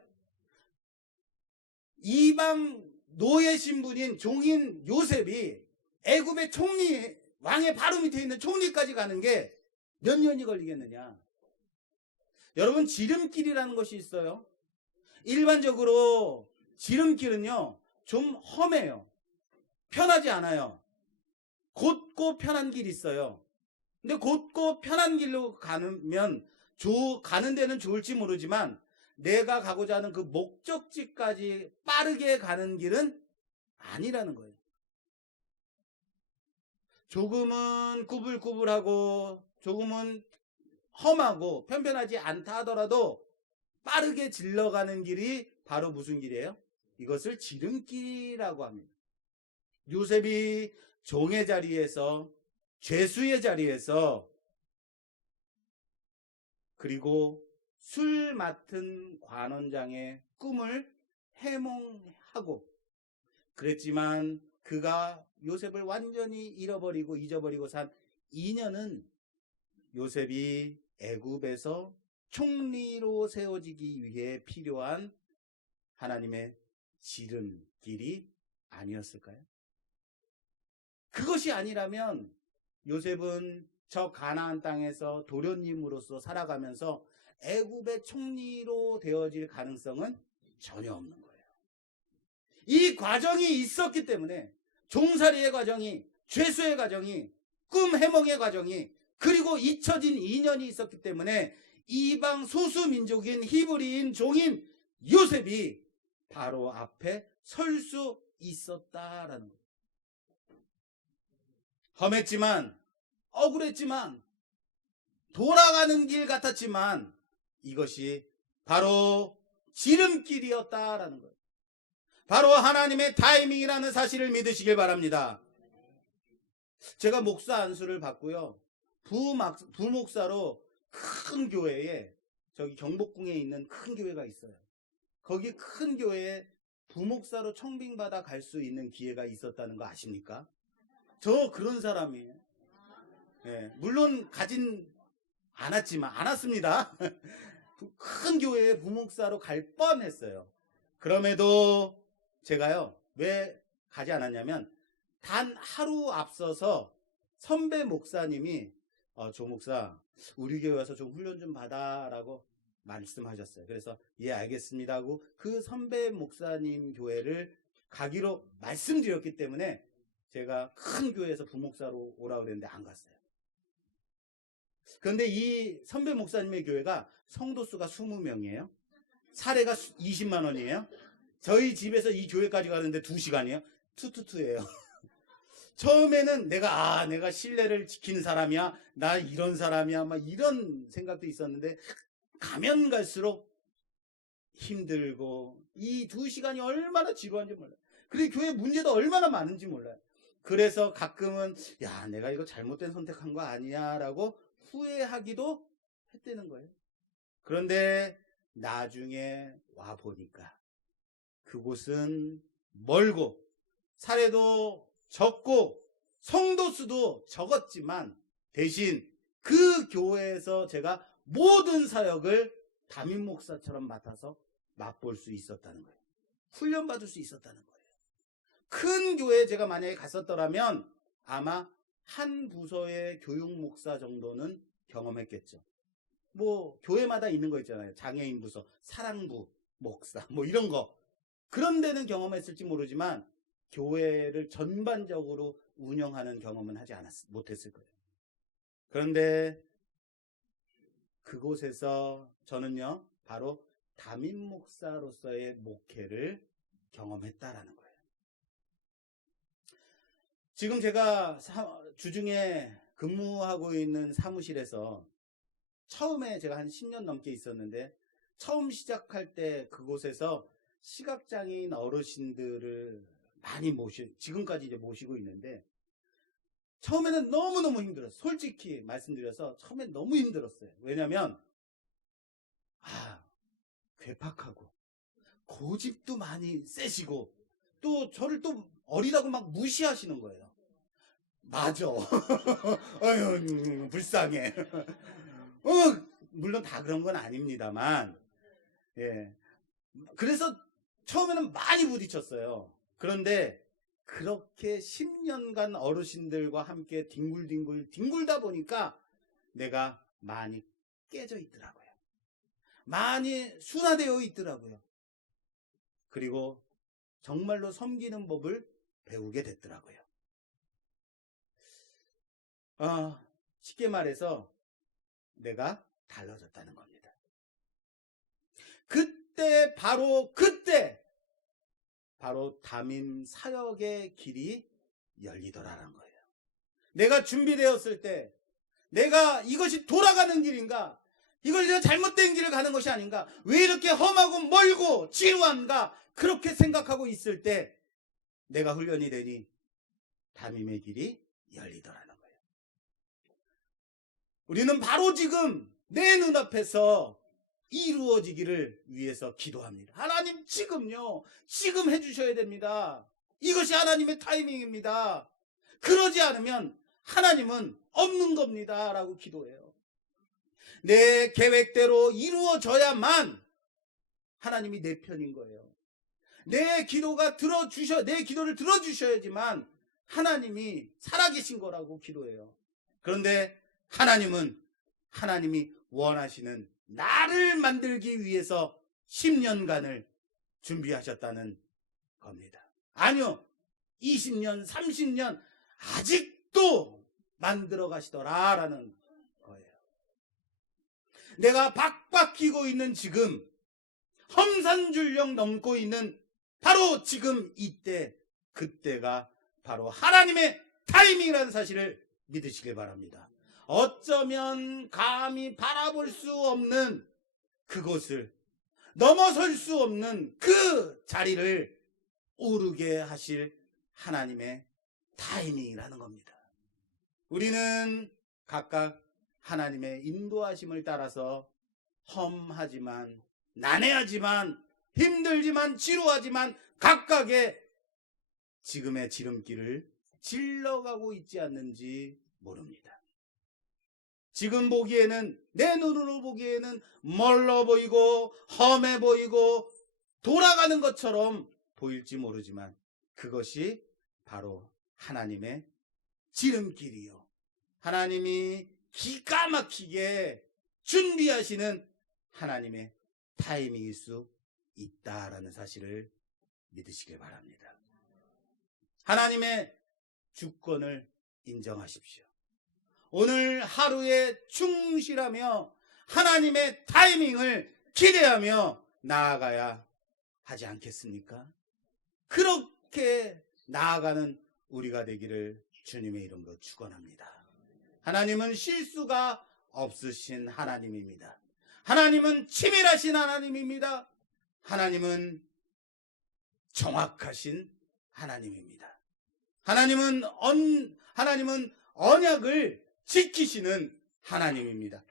이방 노예 신분인 종인 요셉이 애굽의 총리, 왕의 바로 밑에 있는 총리까지 가는 게 몇 년이 걸리겠느냐. 여러분, 지름길이라는 것이 있어요. 일반적으로 지름길은요 좀 험해요. 편하지 않아요. 곧고 편한 길이 있어요. 근데 곧고 편한 길로 가면 가는 데는 좋을지 모르지만 내가 가고자 하는 그 목적지까지 빠르게 가는 길은 아니라는 거예요. 조금은 꾸불꾸불하고 조금은 험하고 편편하지 않다 하더라도 빠르게 질러가는 길이 바로 무슨 길이에요? 이것을 지름길이라고 합니다. 요셉이 종의 자리에서, 죄수의 자리에서, 그리고 술 맡은 관원장의 꿈을 해몽하고 그랬지만 그가 요셉을 완전히 잃어버리고 잊어버리고 산 2년은 요셉이 애굽에서 총리로 세워지기 위해 필요한 하나님의 지름길이 아니었을까요? 그것이 아니라면 요셉은 저 가나안 땅에서 도련님으로서 살아가면서 애굽의 총리로 되어질 가능성은 전혀 없는 거예요. 이 과정이 있었기 때문에, 종살이의 과정이, 죄수의 과정이, 꿈 해몽의 과정이, 그리고 잊혀진 인연이 있었기 때문에 이방 소수민족인 히브리인 종인 요셉이 바로 앞에 설 수 있었다라는 거예요. 험했지만, 억울했지만, 돌아가는 길 같았지만 이것이 바로 지름길이었다라는 거예요. 바로 하나님의 타이밍이라는 사실을 믿으시길 바랍니다. 제가 목사 안수를 받고요, 부목사로 큰 교회에, 저기 경복궁에 있는 큰 교회가 있어요. 거기 큰 교회에 부목사로 청빙받아 갈 수 있는 기회가 있었다는 거 아십니까? 저 그런 사람이에요. 네, 물론 가진 않았습니다. 큰 교회에 부목사로 갈 뻔했어요. 그럼에도 제가요, 왜 가지 않았냐면, 단 하루 앞서서 선배 목사님이 조 목사, 우리 교회 와서 좀 훈련 좀 받아라고 말씀하셨어요. 그래서 예, 알겠습니다 하고 그 선배 목사님 교회를 가기로 말씀드렸기 때문에 제가 큰 교회에서 부목사로 오라고 그랬는데 안 갔어요. 그런데 이 선배 목사님의 교회가 성도 수가 20명이에요. 사례가 20만 원이에요. 저희 집에서 이 교회까지 가는데 2시간이에요. 투투투예요. 처음에는 내가 신뢰를 지키는 사람이야, 나 이런 사람이야, 막 이런 생각도 있었는데 가면 갈수록 힘들고 이 2시간이 얼마나 지루한지 몰라요. 그리고 교회 문제도 얼마나 많은지 몰라요. 그래서 가끔은 야, 내가 이거 잘못된 선택한 거 아니야 라고 후회하기도 했다는 거예요. 그런데 나중에 와보니까 그곳은 멀고 사례도 적고 성도 수도 적었지만 대신 그 교회에서 제가 모든 사역을 담임 목사처럼 맡아서 맛볼 수 있었다는 거예요. 훈련받을 수 있었다는 거예요. 큰 교회에 제가 만약에 갔었더라면 아마 한 부서의 교육 목사 정도는 경험했겠죠. 뭐 교회마다 있는 거 있잖아요. 장애인 부서, 사랑부 목사 뭐 이런 거. 그런 데는 경험했을지 모르지만 교회를 전반적으로 운영하는 경험은 못했을 거예요. 그런데 그곳에서 저는요, 바로 담임 목사로서의 목회를 경험했다라는 거예요. 지금 제가 주중에 근무하고 있는 사무실에서 처음에 제가 한 10년 넘게 있었는데 처음 시작할 때 그곳에서 시각장애인 어르신들을 많이 지금까지 이제 모시고 있는데, 처음에는 너무너무 힘들었어요. 솔직히 말씀드려서 처음엔 너무 힘들었어요. 왜냐면 괴팍하고 고집도 많이 세시고 또 저를 또 어리다고 막 무시하시는 거예요. 맞아. 어휴, 불쌍해. 물론 다 그런 건 아닙니다만, 예. 그래서 처음에는 많이 부딪혔어요. 그런데 그렇게 10년간 어르신들과 함께 뒹굴다 보니까 내가 많이 깨져 있더라고요. 많이 순화되어 있더라고요. 그리고 정말로 섬기는 법을 배우게 됐더라고요. 쉽게 말해서 내가 달라졌다는 겁니다. 그때 바로 담임 사역의 길이 열리더라는 거예요. 내가 준비되었을 때, 내가 이것이 돌아가는 길인가? 이걸 내가 잘못된 길을 가는 것이 아닌가? 왜 이렇게 험하고 멀고 지루한가? 그렇게 생각하고 있을 때 내가 훈련이 되니 담임의 길이 열리더라는 거예요. 우리는 바로 지금 내 눈앞에서 이루어지기를 위해서 기도합니다. 하나님, 지금요, 지금 해주셔야 됩니다. 이것이 하나님의 타이밍입니다. 그러지 않으면 하나님은 없는 겁니다 라고 기도해요. 내 계획대로 이루어져야만 하나님이 내 편인 거예요. 내 기도를 들어주셔야지만 하나님이 살아계신 거라고 기도해요. 그런데 하나님이 원하시는 나를 만들기 위해서 10년간을 준비하셨다는 겁니다. 아니요, 20년, 30년 아직도 만들어 가시더라라는 거예요. 내가 박박 끼고 있는 지금, 험산줄령 넘고 있는 바로 지금 이때, 그때가 바로 하나님의 타이밍이라는 사실을 믿으시길 바랍니다. 어쩌면 감히 바라볼 수 없는 그곳을, 넘어설 수 없는 그 자리를 오르게 하실 하나님의 타이밍이라는 겁니다. 우리는 각각 하나님의 인도하심을 따라서 험하지만, 난해하지만, 힘들지만, 지루하지만 각각의 지금의 지름길을 질러가고 있지 않는지 모릅니다. 지금 보기에는, 내 눈으로 보기에는 멀어 보이고 험해 보이고 돌아가는 것처럼 보일지 모르지만 그것이 바로 하나님의 지름길이요, 하나님이 기가 막히게 준비하시는 하나님의 타이밍일 수 있다라는 사실을 믿으시길 바랍니다. 하나님의 주권을 인정하십시오. 오늘 하루에 충실하며 하나님의 타이밍을 기대하며 나아가야 하지 않겠습니까? 그렇게 나아가는 우리가 되기를 주님의 이름으로 축원합니다. 하나님은 실수가 없으신 하나님입니다. 하나님은 치밀하신 하나님입니다. 하나님은 정확하신 하나님입니다. 하나님은 언약을 지키시는 하나님입니다.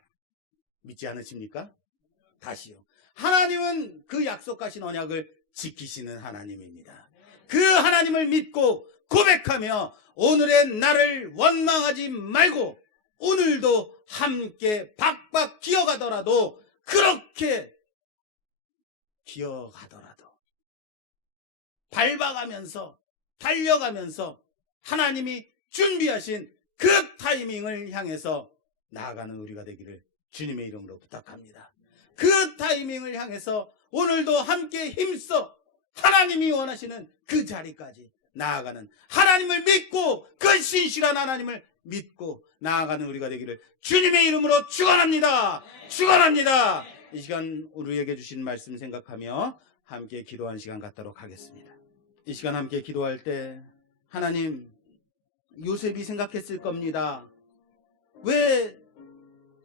믿지 않으십니까? 다시요. 하나님은 그 약속하신 언약을 지키시는 하나님입니다. 그 하나님을 믿고 고백하며 오늘의 나를 원망하지 말고 오늘도 함께 박박 기어가더라도, 그렇게 기어가더라도 밟아가면서 달려가면서 하나님이 준비하신 그 타이밍을 향해서 나아가는 우리가 되기를 주님의 이름으로 부탁합니다. 그 타이밍을 향해서 오늘도 함께 힘써 하나님이 원하시는 그 자리까지 나아가는, 하나님을 믿고 그 신실한 하나님을 믿고 나아가는 우리가 되기를 주님의 이름으로 축원합니다. 축원합니다. 이 시간 우리에게 주신 말씀 생각하며 함께 기도하는 시간 갖도록 하겠습니다. 이 시간 함께 기도할 때 하나님, 요셉이 생각했을 겁니다. 왜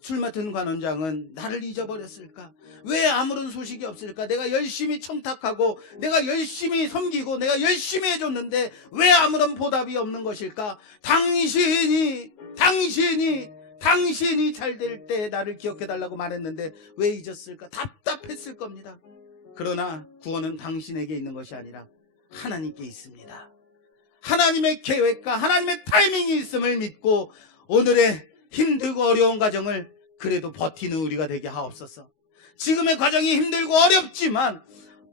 줄 맡은 관원장은 나를 잊어버렸을까? 왜 아무런 소식이 없을까? 내가 열심히 청탁하고 내가 열심히 섬기고 내가 열심히 해줬는데 왜 아무런 보답이 없는 것일까? 당신이 잘 될 때 나를 기억해달라고 말했는데 왜 잊었을까? 답답했을 겁니다. 그러나 구원은 당신에게 있는 것이 아니라 하나님께 있습니다. 하나님의 계획과 하나님의 타이밍이 있음을 믿고 오늘의 힘들고 어려운 과정을 그래도 버티는 우리가 되게 하옵소서. 지금의 과정이 힘들고 어렵지만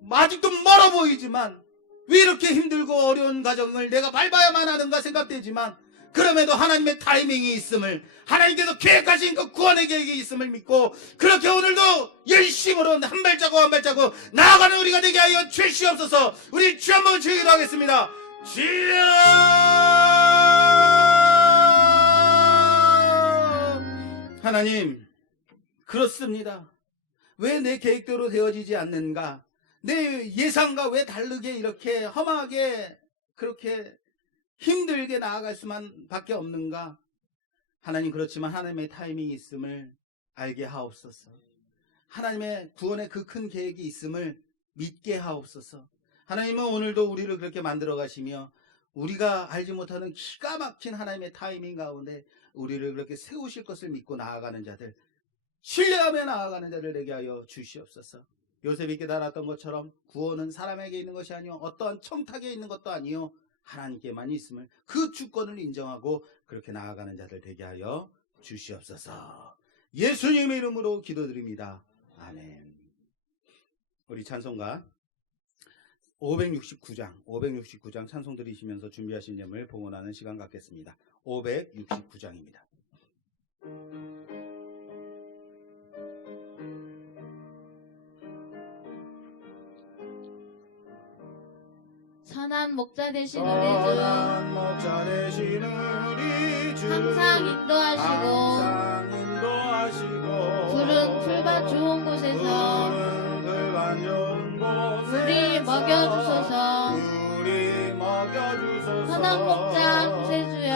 아직도 멀어 보이지만 왜 이렇게 힘들고 어려운 과정을 내가 밟아야만 하는가 생각되지만 그럼에도 하나님의 타이밍이 있음을, 하나님께서 계획하신 그 구원의 계획이 있음을 믿고 그렇게 오늘도 열심으로 한 발자국 한 발자국 나아가는 우리가 되게 하여 주시옵소서. 우리 주 한번 주기도 하겠습니다. 주여! 하나님, 그렇습니다. 왜 내 계획대로 되어지지 않는가? 내 예상과 왜 다르게 이렇게 험하게 그렇게 힘들게 나아갈 수만 밖에 없는가? 하나님, 그렇지만 하나님의 타이밍이 있음을 알게 하옵소서. 하나님의 구원의 그 큰 계획이 있음을 믿게 하옵소서. 하나님은 오늘도 우리를 그렇게 만들어 가시며 우리가 알지 못하는 기가 막힌 하나님의 타이밍 가운데 우리를 그렇게 세우실 것을 믿고 나아가는 자들, 신뢰하며 나아가는 자들 되게 하여 주시옵소서. 요셉이 깨달았던 것처럼 구원은 사람에게 있는 것이 아니요 어떠한 청탁에 있는 것도 아니요 하나님께만 있음을, 그 주권을 인정하고 그렇게 나아가는 자들 되게 하여 주시옵소서. 예수님의 이름으로 기도드립니다. 아멘. 우리 찬송가 569장 찬송 드리시면서 준비하신 점을 봉헌하는 시간 갖겠습니다. 569장입니다. 선한 목자 되신 우리 선한 목자 되신 우리 주 주 항상 인도하시고 푸른 풀밭 좋은 곳에서 우리 먹여주소서. 선한 목자 구세주여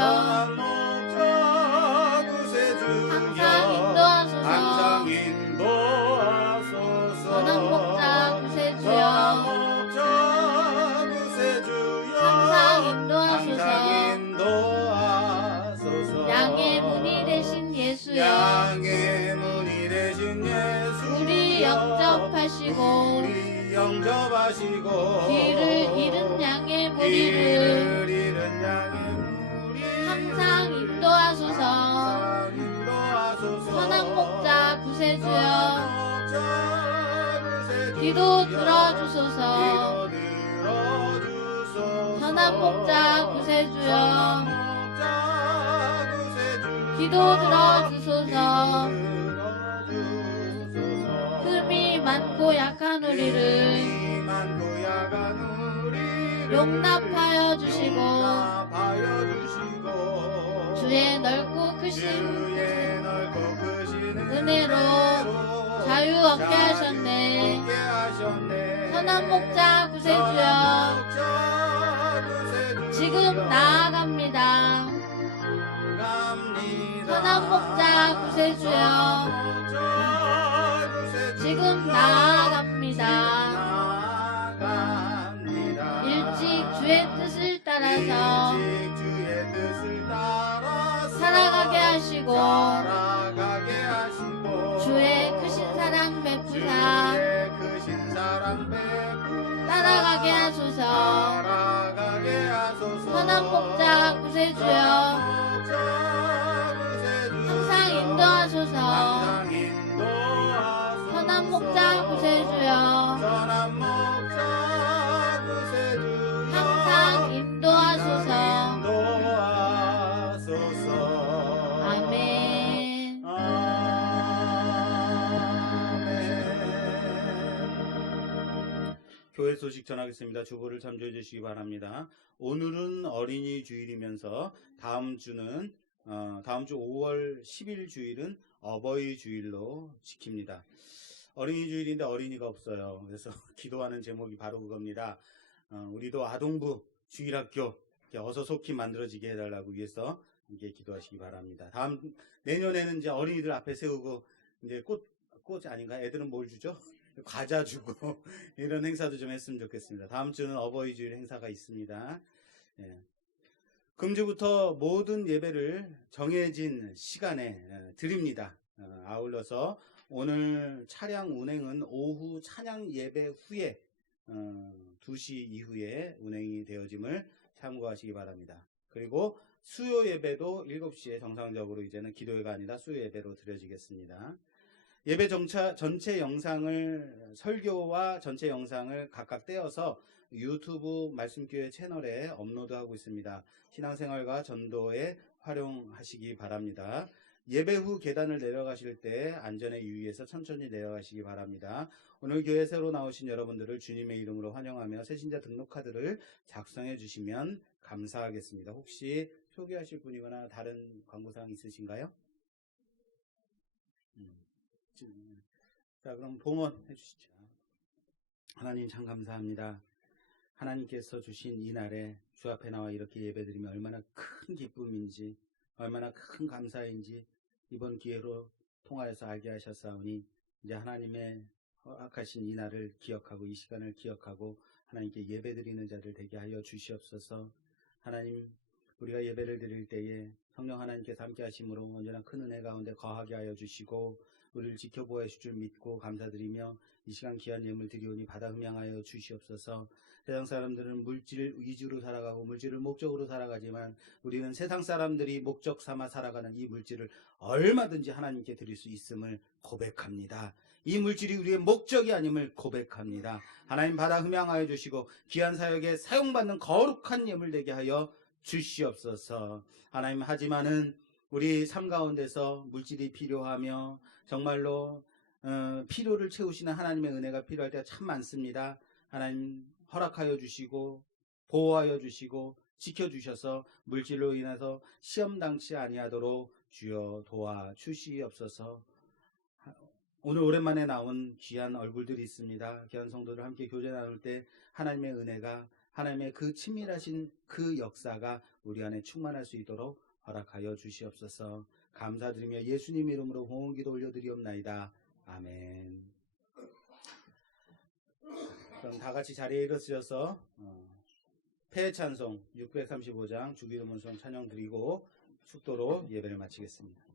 항상 인도하소서. 선한 목자 구세주여 항상 인도하소서. 양의 문이 되신 예수여 우리 영접하시고 길을 잃은 양의 무리를 항상 인도하소서. 선한 목자 구세주여 기도 들어주소서. 선한 목자 구세주여 기도 들어주소서. 흠이 많고 약한 우리를 용납하여 주시고 주의 넓고 크신 은혜로 자유 얻게 하셨네. 선한 목자 구세주여 지금 나아갑니다. 선한 목자 구세주여 지금 나아갑니다. 일찍 주의 뜻을 따라서 살아가게 하시고 주의 크신 사랑 베푸사 따라가게 하소서. 선한 목자 구세주여 항상 인도하소서. 선한 목자 구세주여 항상 인도하소서. 아멘. 교회 소식 전하겠습니다. 주보를 참조해 주시기 바랍니다. 오늘은 어린이 주일이면서 다음 주 5월 10일 주일은 어버이 주일로 지킵니다. 어린이 주일인데 어린이가 없어요. 그래서 기도하는 제목이 바로 그겁니다. 우리도 아동부 주일학교 어서 속히 만들어지게 해달라고 위해서 함께 기도하시기 바랍니다. 내년에는 이제 어린이들 앞에 세우고 이제 꽃 아닌가? 애들은 뭘 주죠? 과자 주고 이런 행사도 좀 했으면 좋겠습니다. 다음 주는 어버이 주일 행사가 있습니다. 예. 금주부터 모든 예배를 정해진 시간에 드립니다. 아울러서 오늘 차량 운행은 오후 찬양 예배 후에 2시 이후에 운행이 되어짐을 참고하시기 바랍니다. 그리고 수요 예배도 7시에 정상적으로 이제는 기도회가 아니라 수요 예배로 드려지겠습니다. 예배 전체 영상을 설교와 전체 영상을 각각 떼어서 유튜브 말씀교회 채널에 업로드하고 있습니다. 신앙생활과 전도에 활용하시기 바랍니다. 예배 후 계단을 내려가실 때 안전에 유의해서 천천히 내려가시기 바랍니다. 오늘 교회 새로 나오신 여러분들을 주님의 이름으로 환영하며 새신자 등록카드를 작성해 주시면 감사하겠습니다. 혹시 소개하실 분이거나 다른 광고사항 있으신가요? 자, 그럼 봉헌해 주시죠. 하나님 참 감사합니다. 하나님께서 주신 이 날에 주 앞에 나와 이렇게 예배드리면 얼마나 큰 기쁨인지, 얼마나 큰 감사인지 이번 기회로 통하여서 알게 하셨사오니 이제 하나님의 허락하신 이 날을 기억하고 이 시간을 기억하고 하나님께 예배드리는 자들 되게 하여 주시옵소서. 하나님, 우리가 예배를 드릴 때에 성령 하나님께서 함께 하심으로 언제나 큰 은혜 가운데 거하게 하여 주시고 우리를 지켜보아 주실 줄 믿고 감사드리며 이 시간 귀한 예물 드리오니 받아 흠양하여 주시옵소서. 세상 사람들은 물질 위주로 살아가고 물질을 목적으로 살아가지만 우리는 세상 사람들이 목적 삼아 살아가는 이 물질을 얼마든지 하나님께 드릴 수 있음을 고백합니다. 이 물질이 우리의 목적이 아님을 고백합니다. 하나님 받아 흠양하여 주시고 귀한 사역에 사용받는 거룩한 예물 되게 하여 주시옵소서. 하나님, 하지만은 우리 삶 가운데서 물질이 필요하며 정말로 필요를 채우시는 하나님의 은혜가 필요할 때가 참 많습니다. 하나님 허락하여 주시고 보호하여 주시고 지켜주셔서 물질로 인해서 시험당치 아니하도록 주여 도와주시옵소서. 오늘 오랜만에 나온 귀한 얼굴들이 있습니다. 귀한 성도들 함께 교제 나눌 때 하나님의 은혜가, 하나님의 그 친밀하신 그 역사가 우리 안에 충만할 수 있도록 허락하여 주시옵소서. 감사드리며 예수님 이름으로 호응기도 올려드리옵나이다. 아멘. 그럼 다 같이 자리에 일어서셔서 폐찬송 635장 주기도문송 찬양 드리고 축도로 예배를 마치겠습니다.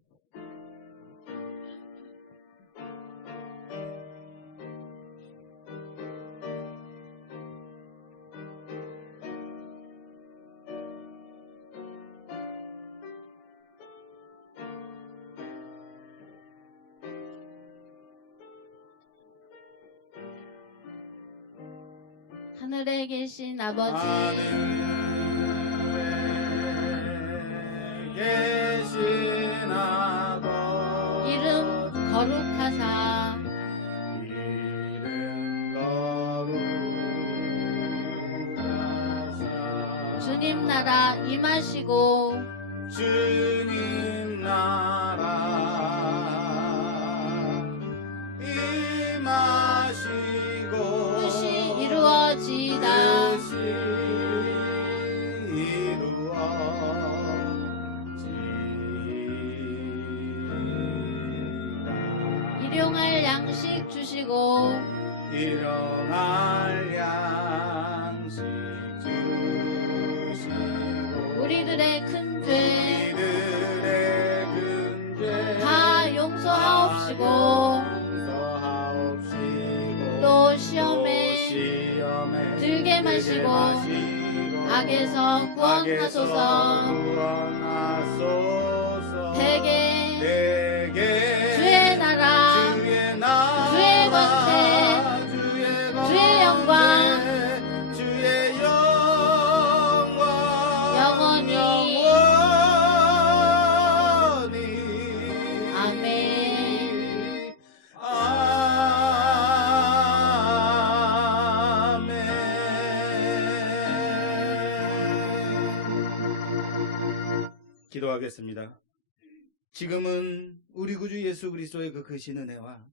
하늘에 계신 아버지, 하늘에 계신 아버지, 이름 거룩하사 이름 거룩하사 주님 나라 임하시고 주님 나라 임하시고 뜻이 이루어지이다. 뜻이 이루어지이다. 일용할 양식 주시고 일용할 양식 주시고 우리들의 큰 죄 우리들의 큰 죄 다 용서하옵시고 또 시험에 들게 마시고 악에서 구원하소서. 대개 주의 나라 주의 권세 주의 영광 영원히 아멘. 기도하겠습니다. 지금은 우리 구주 예수 그리스도의 그 크신 은혜와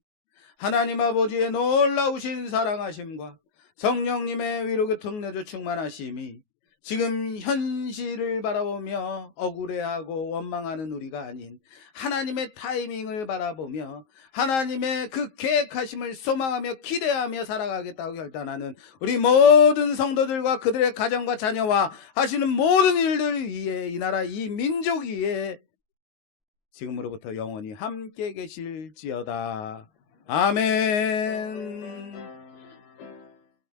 하나님 아버지의 놀라우신 사랑하심과 성령님의 위로 교통 내주 충만하심이 지금 현실을 바라보며 억울해하고 원망하는 우리가 아닌 하나님의 타이밍을 바라보며 하나님의 그 계획하심을 소망하며 기대하며 살아가겠다고 결단하는 우리 모든 성도들과 그들의 가정과 자녀와 하시는 모든 일들 위에 이 나라 이 민족 위에 지금으로부터 영원히 함께 계실지어다. 아멘.